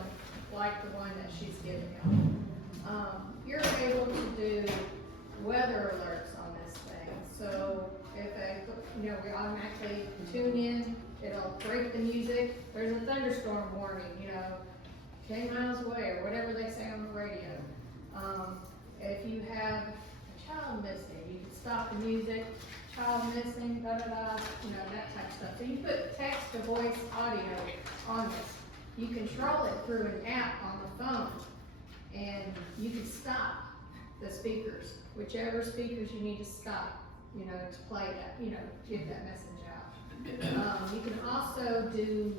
like the one that she's giving you. You're able to do weather alerts on this thing, so if we automatically tune in, it'll break the music, there's a thunderstorm warning, 10 miles away, or whatever they say on the radio. If you have a child missing, you can stop the music, child missing, da-da-da, you know, that type of stuff. So you put text to voice audio on this. You control it through an app on the phone, and you can stop the speakers, whichever speakers you need to stop, you know, to play that, you know, get that message out. You can also do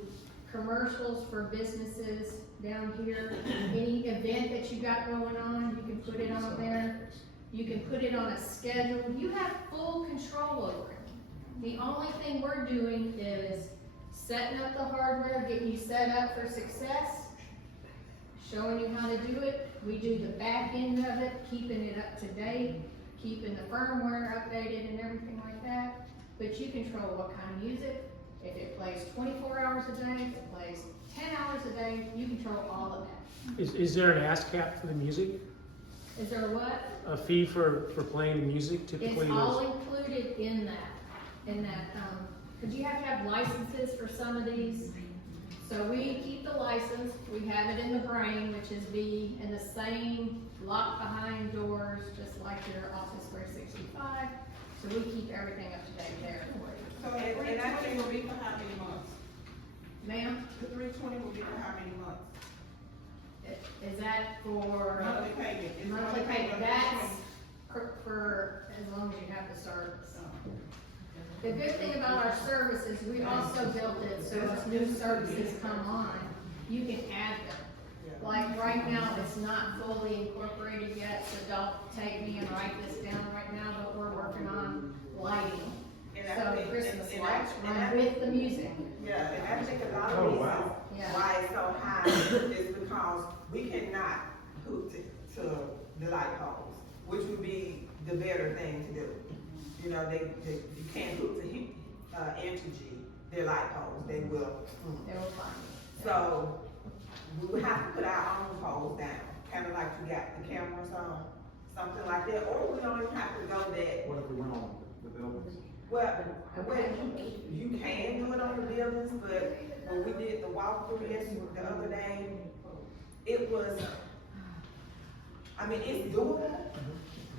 commercials for businesses down here. Any event that you got going on, you can put it on there. You can put it on a schedule. You have full control over it. The only thing we're doing is setting up the hardware, getting you set up for success, showing you how to do it. We do the back end of it, keeping it up to date, keeping the firmware updated and everything like that. But you control what kind of music. If it plays 24 hours a day, if it plays 10 hours a day, you control all of that. Is there an ask cap for the music? Is there what? A fee for playing the music typically? It's all included in that, cause you have to have licenses for some of these. So we keep the license, we have it in the brain, which is in the same lock behind doors, just like your Office 365. So we keep everything up to date there for you. So, and that thing will be for how many months? Ma'am, The 320 will be for how many months? is that for? Monthly payment. It's Monthly payment, for that's for as long as you have the service. The good thing about our service is we also built it so as new services come on, you can add them. Like right now, it's not fully incorporated yet, so don't take me and write this down right now, but we're working on lighting. So Christmas lights run with the music. Yeah, and I think a lot Oh, of reasons wow. Yeah. why it's so high is because we cannot hook to the light poles, which would be the better thing to do. You know, you can't hook to Mtg, their light poles, they will. They will find it. So, we would have to put our own poles down, kinda like you got the cameras on, something like that, or we don't even have to go that. What if we went on the buildings? Well, you can do it on the buildings, but when we did the walkthrough the other day, it was, I mean, it's doable,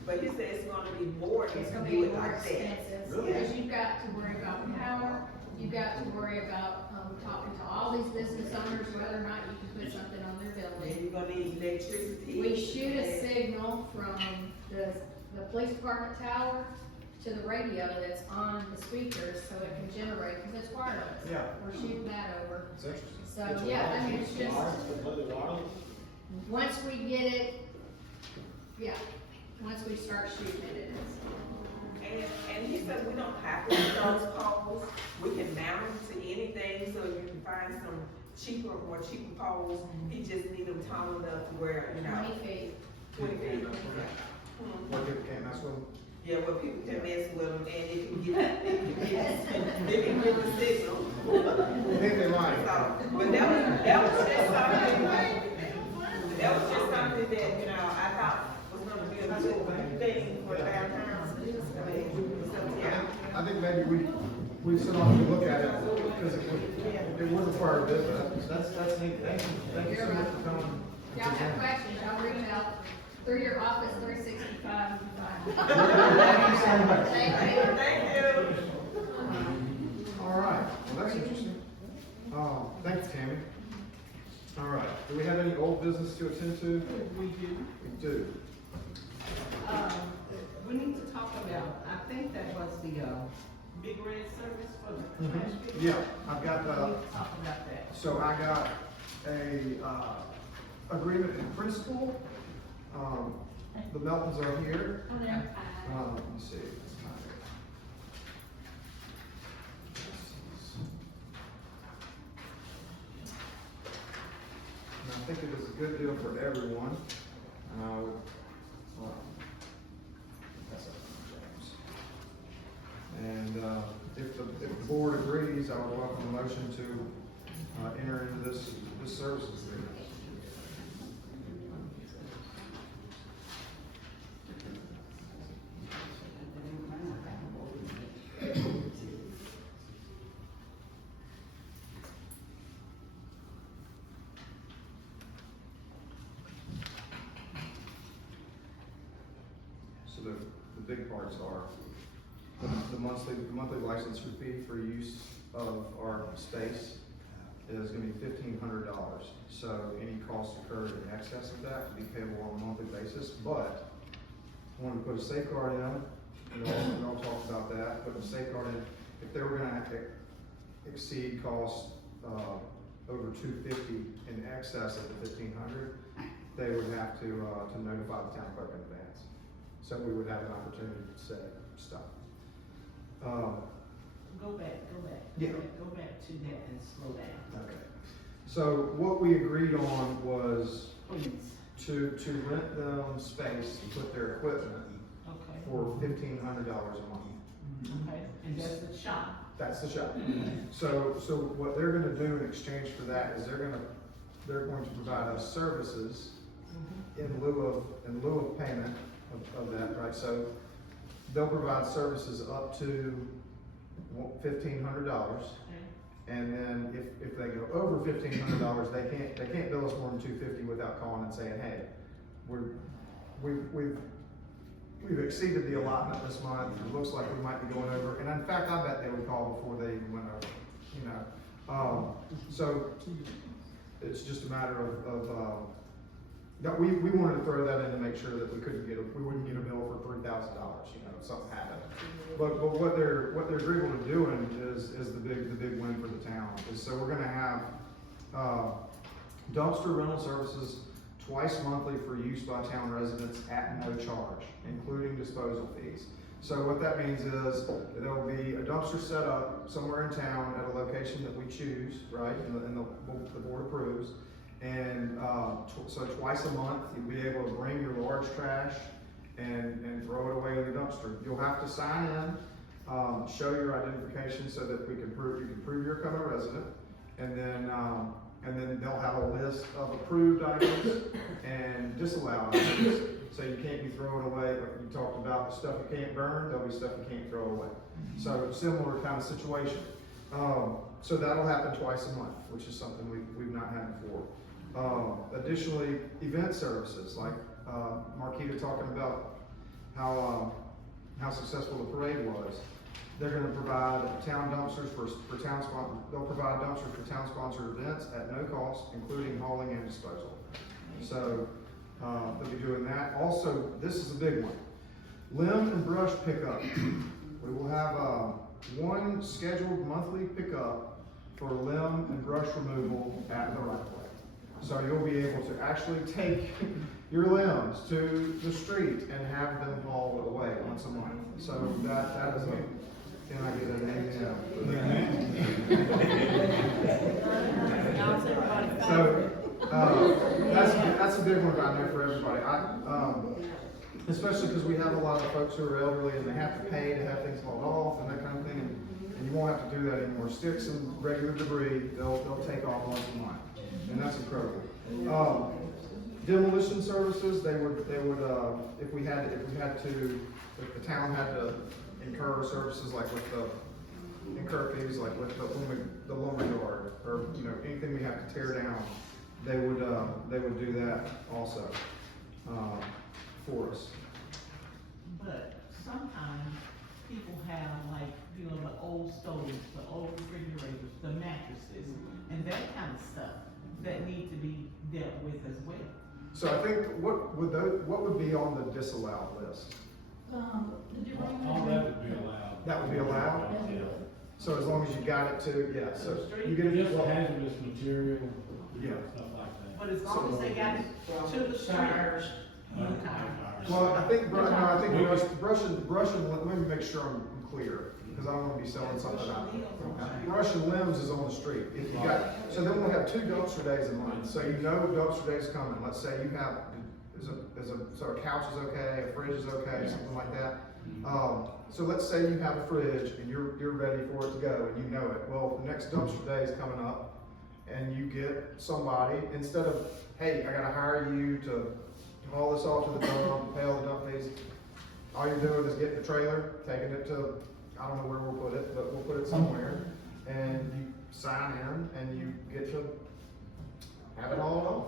but he said it's gonna be more if It's you gonna do be it more like that. expensive, Really? because you've got to worry about power, you've got to worry about, talking to all these business owners, whether or not you can put something on their Then building. you're gonna need electricity. We shoot a signal from the police department tower to the radio that's on the speakers, so it can generate, because it's wireless. Yeah. We're shooting that over, It's interesting. so, yeah, I mean, it's just, once we get it, yeah, once we start shooting it, it is. And he said we don't have to use those poles, we can mount them to anything, so you can find some more cheaper poles. He just need them tall enough to where, you know. 20 feet. 20 feet. What people can't mess with them? Yeah, where people can mess with them, and it can get the signal. I think they're right. So, but that was just something that, you know, I thought was gonna be a good thing for downtown. I mean, so, yeah. I think maybe we sit on and look at it, because it would require a bid, but that's neat. Thank you so much for coming. If y'all have questions, y'all reach out through your Office 365. Thank you. Thank you. All right, well, that's interesting. Thanks, Tammy. All right, do we have any old business to attend to? We do. We do. We need to talk about, I think that was the, Big Red service for the trash pickup. Yeah, I've got, We need to talk about that. so I got agreement in principle. The Meltons are here. Let me see. And I think it is a good deal for everyone. That's up to James. And if the board agrees, I would welcome a motion to enter into this services agreement. So the big parts are the monthly license fee for use of our space is gonna be $1,500. So any costs incurred in excess of that will be payable on a monthly basis, but I wanted to put a safeguard in, we all talked about that, put a safeguard in, if they were gonna exceed costs, over $250 in excess of the $1,500, they would have to notify the town clerk in advance. So we would have an opportunity to say stuff. Go back. Yeah. Go back to that and slow down. Okay. So what we agreed on was Please. to rent them space to put their equipment Okay. for $1,500 a month. Okay, and that's the shop. That's the shop. So what they're gonna do in exchange for that is they're going to provide us services in lieu of payment of that, right? So they'll provide services up to $1,500. And then if they go over $1,500, they can't bill us more than $250 without calling and saying, hey, we've exceeded the allotment this month. It looks like we might be going over. And in fact, I bet they would call before they even went over, you know. So it's just a matter of that we wanted to throw that in to make sure that we wouldn't get a bill for $3,000, you know, if something happened. But what they're agreeable to doing is the big win for the town. So we're gonna have dumpster rental services twice monthly for use by town residents at no charge, including disposal fees. So what that means is that there will be a dumpster set up somewhere in town at a location that we choose, right, and the board approves. And so twice a month, you'll be able to bring your large trash and throw it away in the dumpster. You'll have to sign in, show your identification so that you can prove you're a Como resident, and then they'll have a list of approved items and disallowed items. So you can't be throwing away, like you talked about, the stuff you can't burn, there'll be stuff you can't throw away. So similar kind of situation. So that'll happen twice a month, which is something we've not had before. Additionally, event services, like Marquita talking about how successful the parade was. They're gonna provide town dumpsters for town sponsor. They'll provide dumpsters for town sponsored events at no cost, including hauling and disposal. So they'll be doing that. Also, this is a big one. Limb and brush pickup. We will have one scheduled monthly pickup for limb and brush removal at the right of way. So you'll be able to actually take your limbs to the street and have them hauled away once a month. So that is can I get an amen? So that's a big one down there for everybody. Especially because we have a lot of folks who are elderly and they have to pay to have things hauled off and that kind of thing. And you won't have to do that anymore. Sticks and regular debris, they'll take off once a month. And that's incredible. Demolition services, they would, if the town had to incur services like incur fees like with the lumber yard, or, you know, anything we have to tear down, they would do that also, for us. But sometimes people have, like, you know, the old stoves, the old refrigerators, the mattresses, and that kind of stuff that need to be dealt with as well. So I think, what would be on the disallowed list? All that would be allowed. That would be allowed? Yeah. So as long as you got it to, yeah, so you get it. Just hazardous material, Yeah. stuff like that. But as long as they got it to the street. Well, I think brush and, let me make sure I'm clear, because I don't want to be selling something out. Brush and limbs is on the street. If you got, so then we'll have 2 dumpster days a month. So you know dumpster days coming. Let's say you have, so a couch is okay, a fridge is okay, something like that. So let's say you have a fridge and you're ready for it to go and you know it. Well, the next dumpster day is coming up and you get somebody, instead of, hey, I gotta hire you to haul this off to the dump, pay all the dump fees. All you're doing is getting the trailer, taking it to, I don't know where we'll put it, but we'll put it somewhere. And you sign in and you get to have it all off.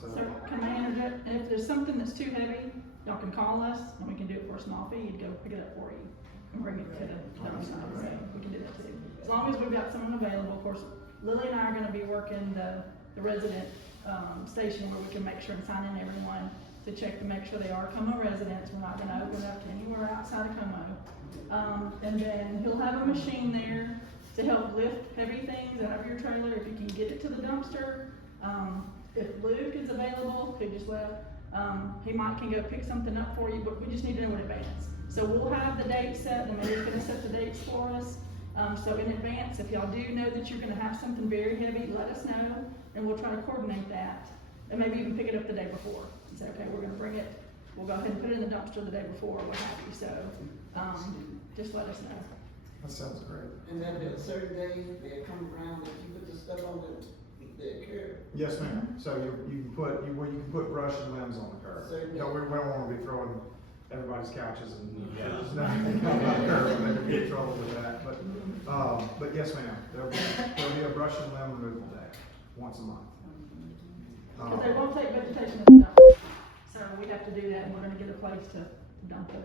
So, So can I interject? And if there's something that's too heavy y'all can call us, and we can do it for a small fee, you'd go pick it up for you, and bring it to the dump site, so we can do that too. As long as we've got someone available, of course, Lily and I are gonna be working the resident, station where we can make sure and sign in everyone to check to make sure they are Como residents, we're not gonna open up to anywhere outside of Como. And then he'll have a machine there to help lift heavy things out of your trailer, if you can get it to the dumpster. If Luke is available, he just left, he can go pick something up for you, but we just need to know in advance. So we'll have the date set, and Mary's gonna set the dates for us. So in advance, if y'all do know that you're gonna have something very heavy, let us know, and we'll try to coordinate that. And maybe even pick it up the day before, and say, okay, we're gonna bring it, we'll go ahead and put it in the dumpster the day before, what have you, so, just let us know. That sounds great. And then there are certain days they come around and you put the stuff on the curb. Yes, ma'am. So you can put brush and limbs on the curb. Certainly. No, we don't wanna be throwing everybody's couches and, Yeah. there's nothing on the curb, they could get in trouble with that, but yes, ma'am. There'll be a brush and limb removal day, once a month. Cause they won't take vegetation at the dumpster, so we'd have to do that, and we're gonna get a place to dump the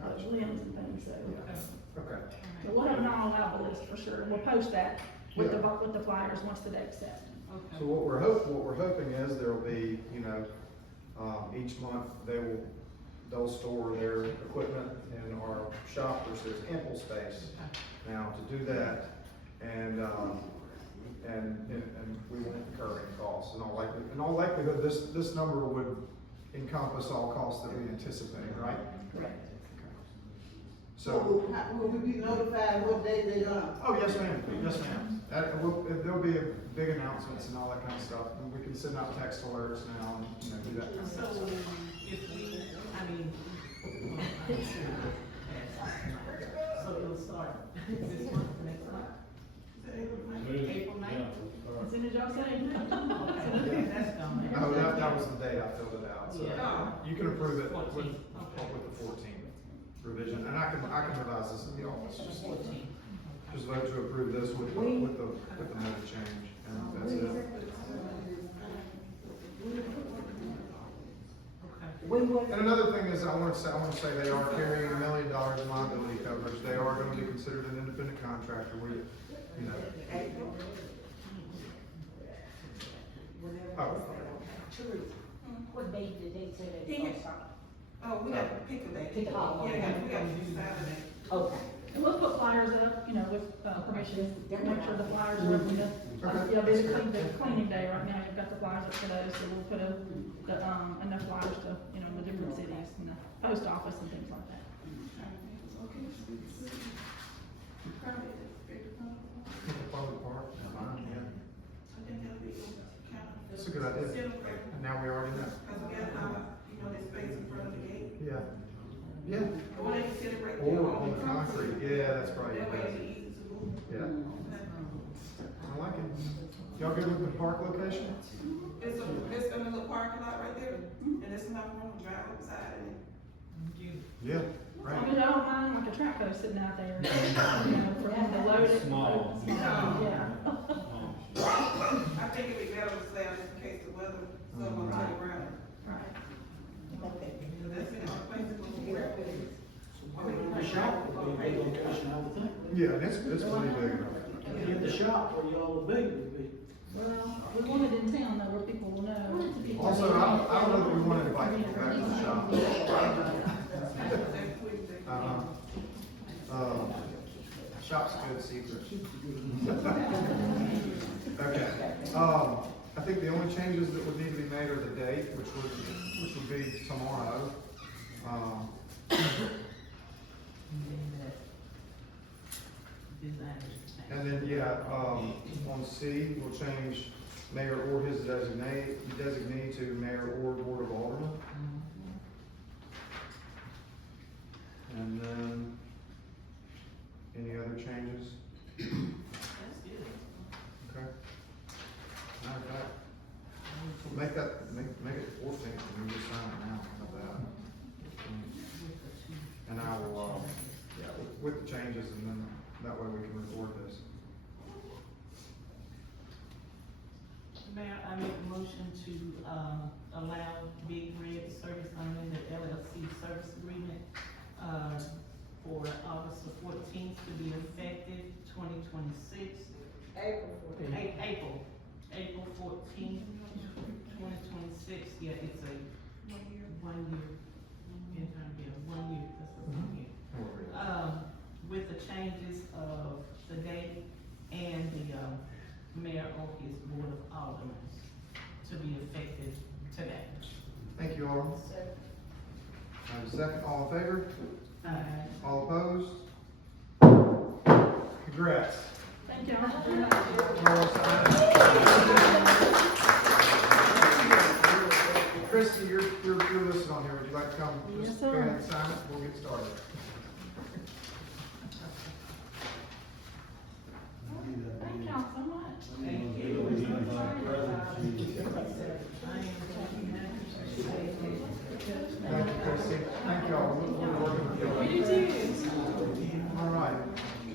Gotcha. limbs and things, so. Yeah. Okay. But we'll have an all allowable list for sure, and we'll post that with Yeah. the flyers once the date's set. So what we're hoping is there'll be, each month they'll store their equipment in our shop, which there's ample space now to do that, and we won't incur any costs. In all likelihood, this number would encompass all costs that we anticipate, right? Correct. So will we be notified what day they're gonna? Oh, yes, ma'am, yes, ma'am. There'll be big announcements and all that kind of stuff, and we can send out text alerts now and, do that kind of So, stuff. if we, so it'll start this month, next month? April 9th? As soon as y'all say. Okay, that's done. No, that was the day I filled it out, so Yeah. you can approve it with 14th. the 14th revision, and I can revise this in the office, just vote to approve this with the note change, and that's it. And another thing is, I want to say they are carrying $1 million in liability coverage, they are going to be considered an independent contractor, What date did they say they Yeah. gonna start? Oh, we got to pick a day. Pick a day. Yeah, we got to decide a day. Okay. And we'll put flyers up, with, permission, make sure the flyers are up, the cleaning day right now, you've got the flyers up for those, so we'll put enough flyers to, the different cities, and the post office and things like that. Public park, fine, yeah. I think that'll be kind of. That's a good idea. And now we already know. Cause we got, the space in front of the gate. Yeah. Yeah. Or they can sit it right there. Or on the concrete, yeah, that's probably That way best. it'll be easy to move. Yeah. I like it. Y'all good with the park location? It's in a little parking lot right there, and it's enough room to drive upside and. Yeah. As long as y'all don't mind like a track house sitting out there, for them to load it. Small. Yeah. I think it'd be better to stay out just in case the weather, so I'm gonna turn around. Right. That's in our place to go work with. The shop would be a big location, I would think. Yeah, and it's pretty big enough. Get the shop where y'all will be would be. Well, we want it in town though, where people will know. Also, I don't know that we want to invite people back to the shop. Shop's a good secret. Okay, I think the only changes that would need to be made are the date, which would be tomorrow. And then, on C, we'll change mayor or his designee to mayor or board of aldermen. And then, any other changes? Okay. Matter of fact, make it 14th, and we just sign it now, how about that? And I will, with the changes, and then that way we can record this. Mayor, I make a motion to, allow Big Red Service Unlimited LLC service agreement, for August the 14th to be effective 2026. April 14th, 2026, yeah, it's a 1 year, yeah, 1 year, that's what 1 year. With the changes of the date and the, mayor of his board of aldermen to be effective today. Thank you, Alderman. I have a second, all in favor? All opposed? Congrats. Thank you. Christie, you're listed on here, would you like to come? Yes, Just sir. go ahead and sign it, we'll get started. Thank y'all so much. Thank you. Thank you, Christie. Thank you all. We'll be working with you. We do too. All right.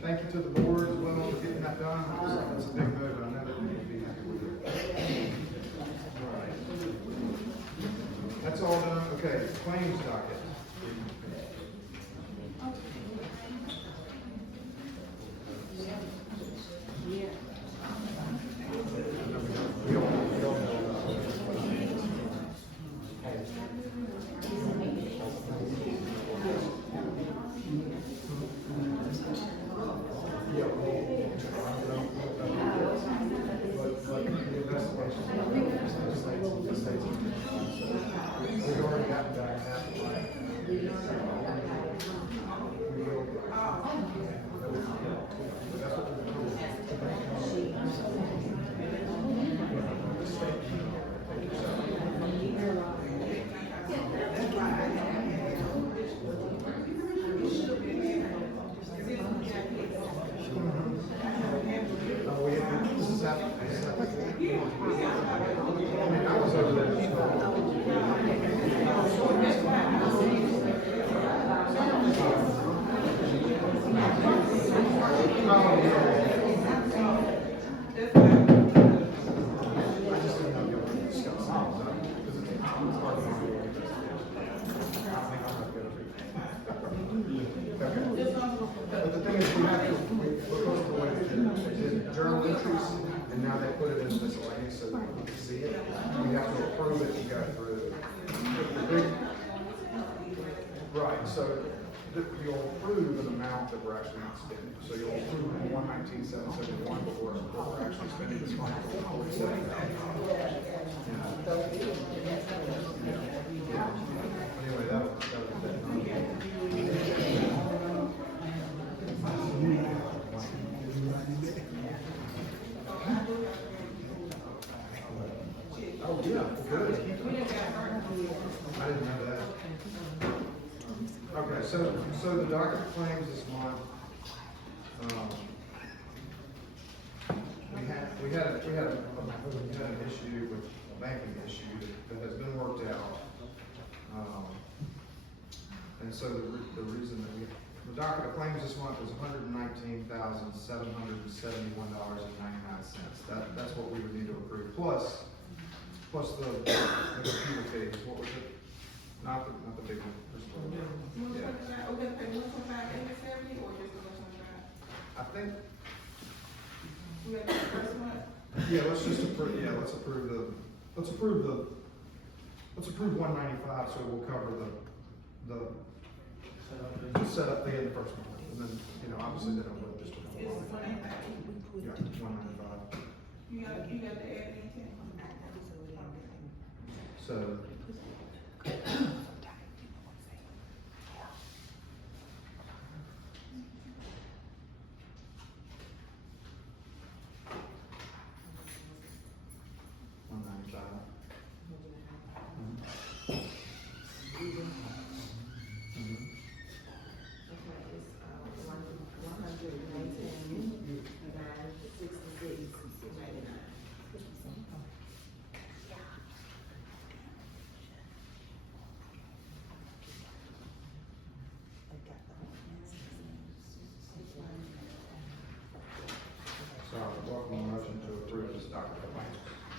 Thank you to the board as well for getting that done. It's a big move, and I know that we will be happy with it. All right. That's all done. Okay, claims docket. We've already gotten back half the way. That's what we're this is after. I was over there. But the thing is, we have to, we're supposed to wait, they did journal entries, and now they put it in miscellaneous, so you can see it. We have to approve it to go through. Right, so you'll approve an amount that we're actually not spending. So you'll approve 119,771, but we're actually spending this money for $47,000. Anyway, that was oh, yeah, good. I didn't know that. Okay, so the docket claims this month, we had an issue with a banking issue that has been worked out. And so the reason that the docket of claims this month is $119,771.99. That's what we would need to approve, plus the computer fees. What was it? Not the big one. Yeah. I think. Yeah, let's just approve. Yeah, let's approve 195, so we'll cover the setup fee in the first month, and then obviously then it'll just. Yeah, 195. You got the admin team. So.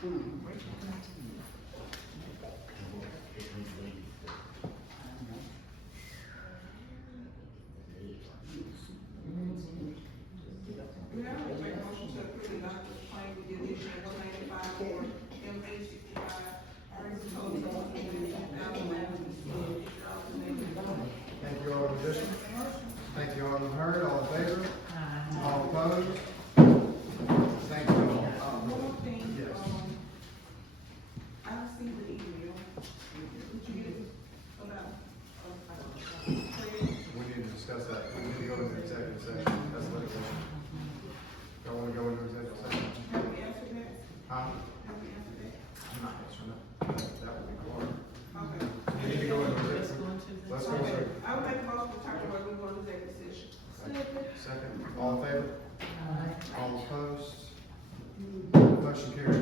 We have to make a motion to approve the doctor's claim with the addition of 195 for MA65, Francis Code 2011. Thank you, Alderman Bishop. Thank you, Alderman Hurd. All in favor? All opposed? Thank you all. One more thing, Yes. I received the email. Did you get it? About, We need to discuss that. We need to go into executive session. That's litigation. Y'all wanna go into executive session? have we answered that? Huh? Have we answered that? I'm not answering that. That would be cool. Okay. We need to go into executive. Let's go Okay. into I would make a motion to turn away, we go into executive session. second. All in favor? All opposed? Motion carries.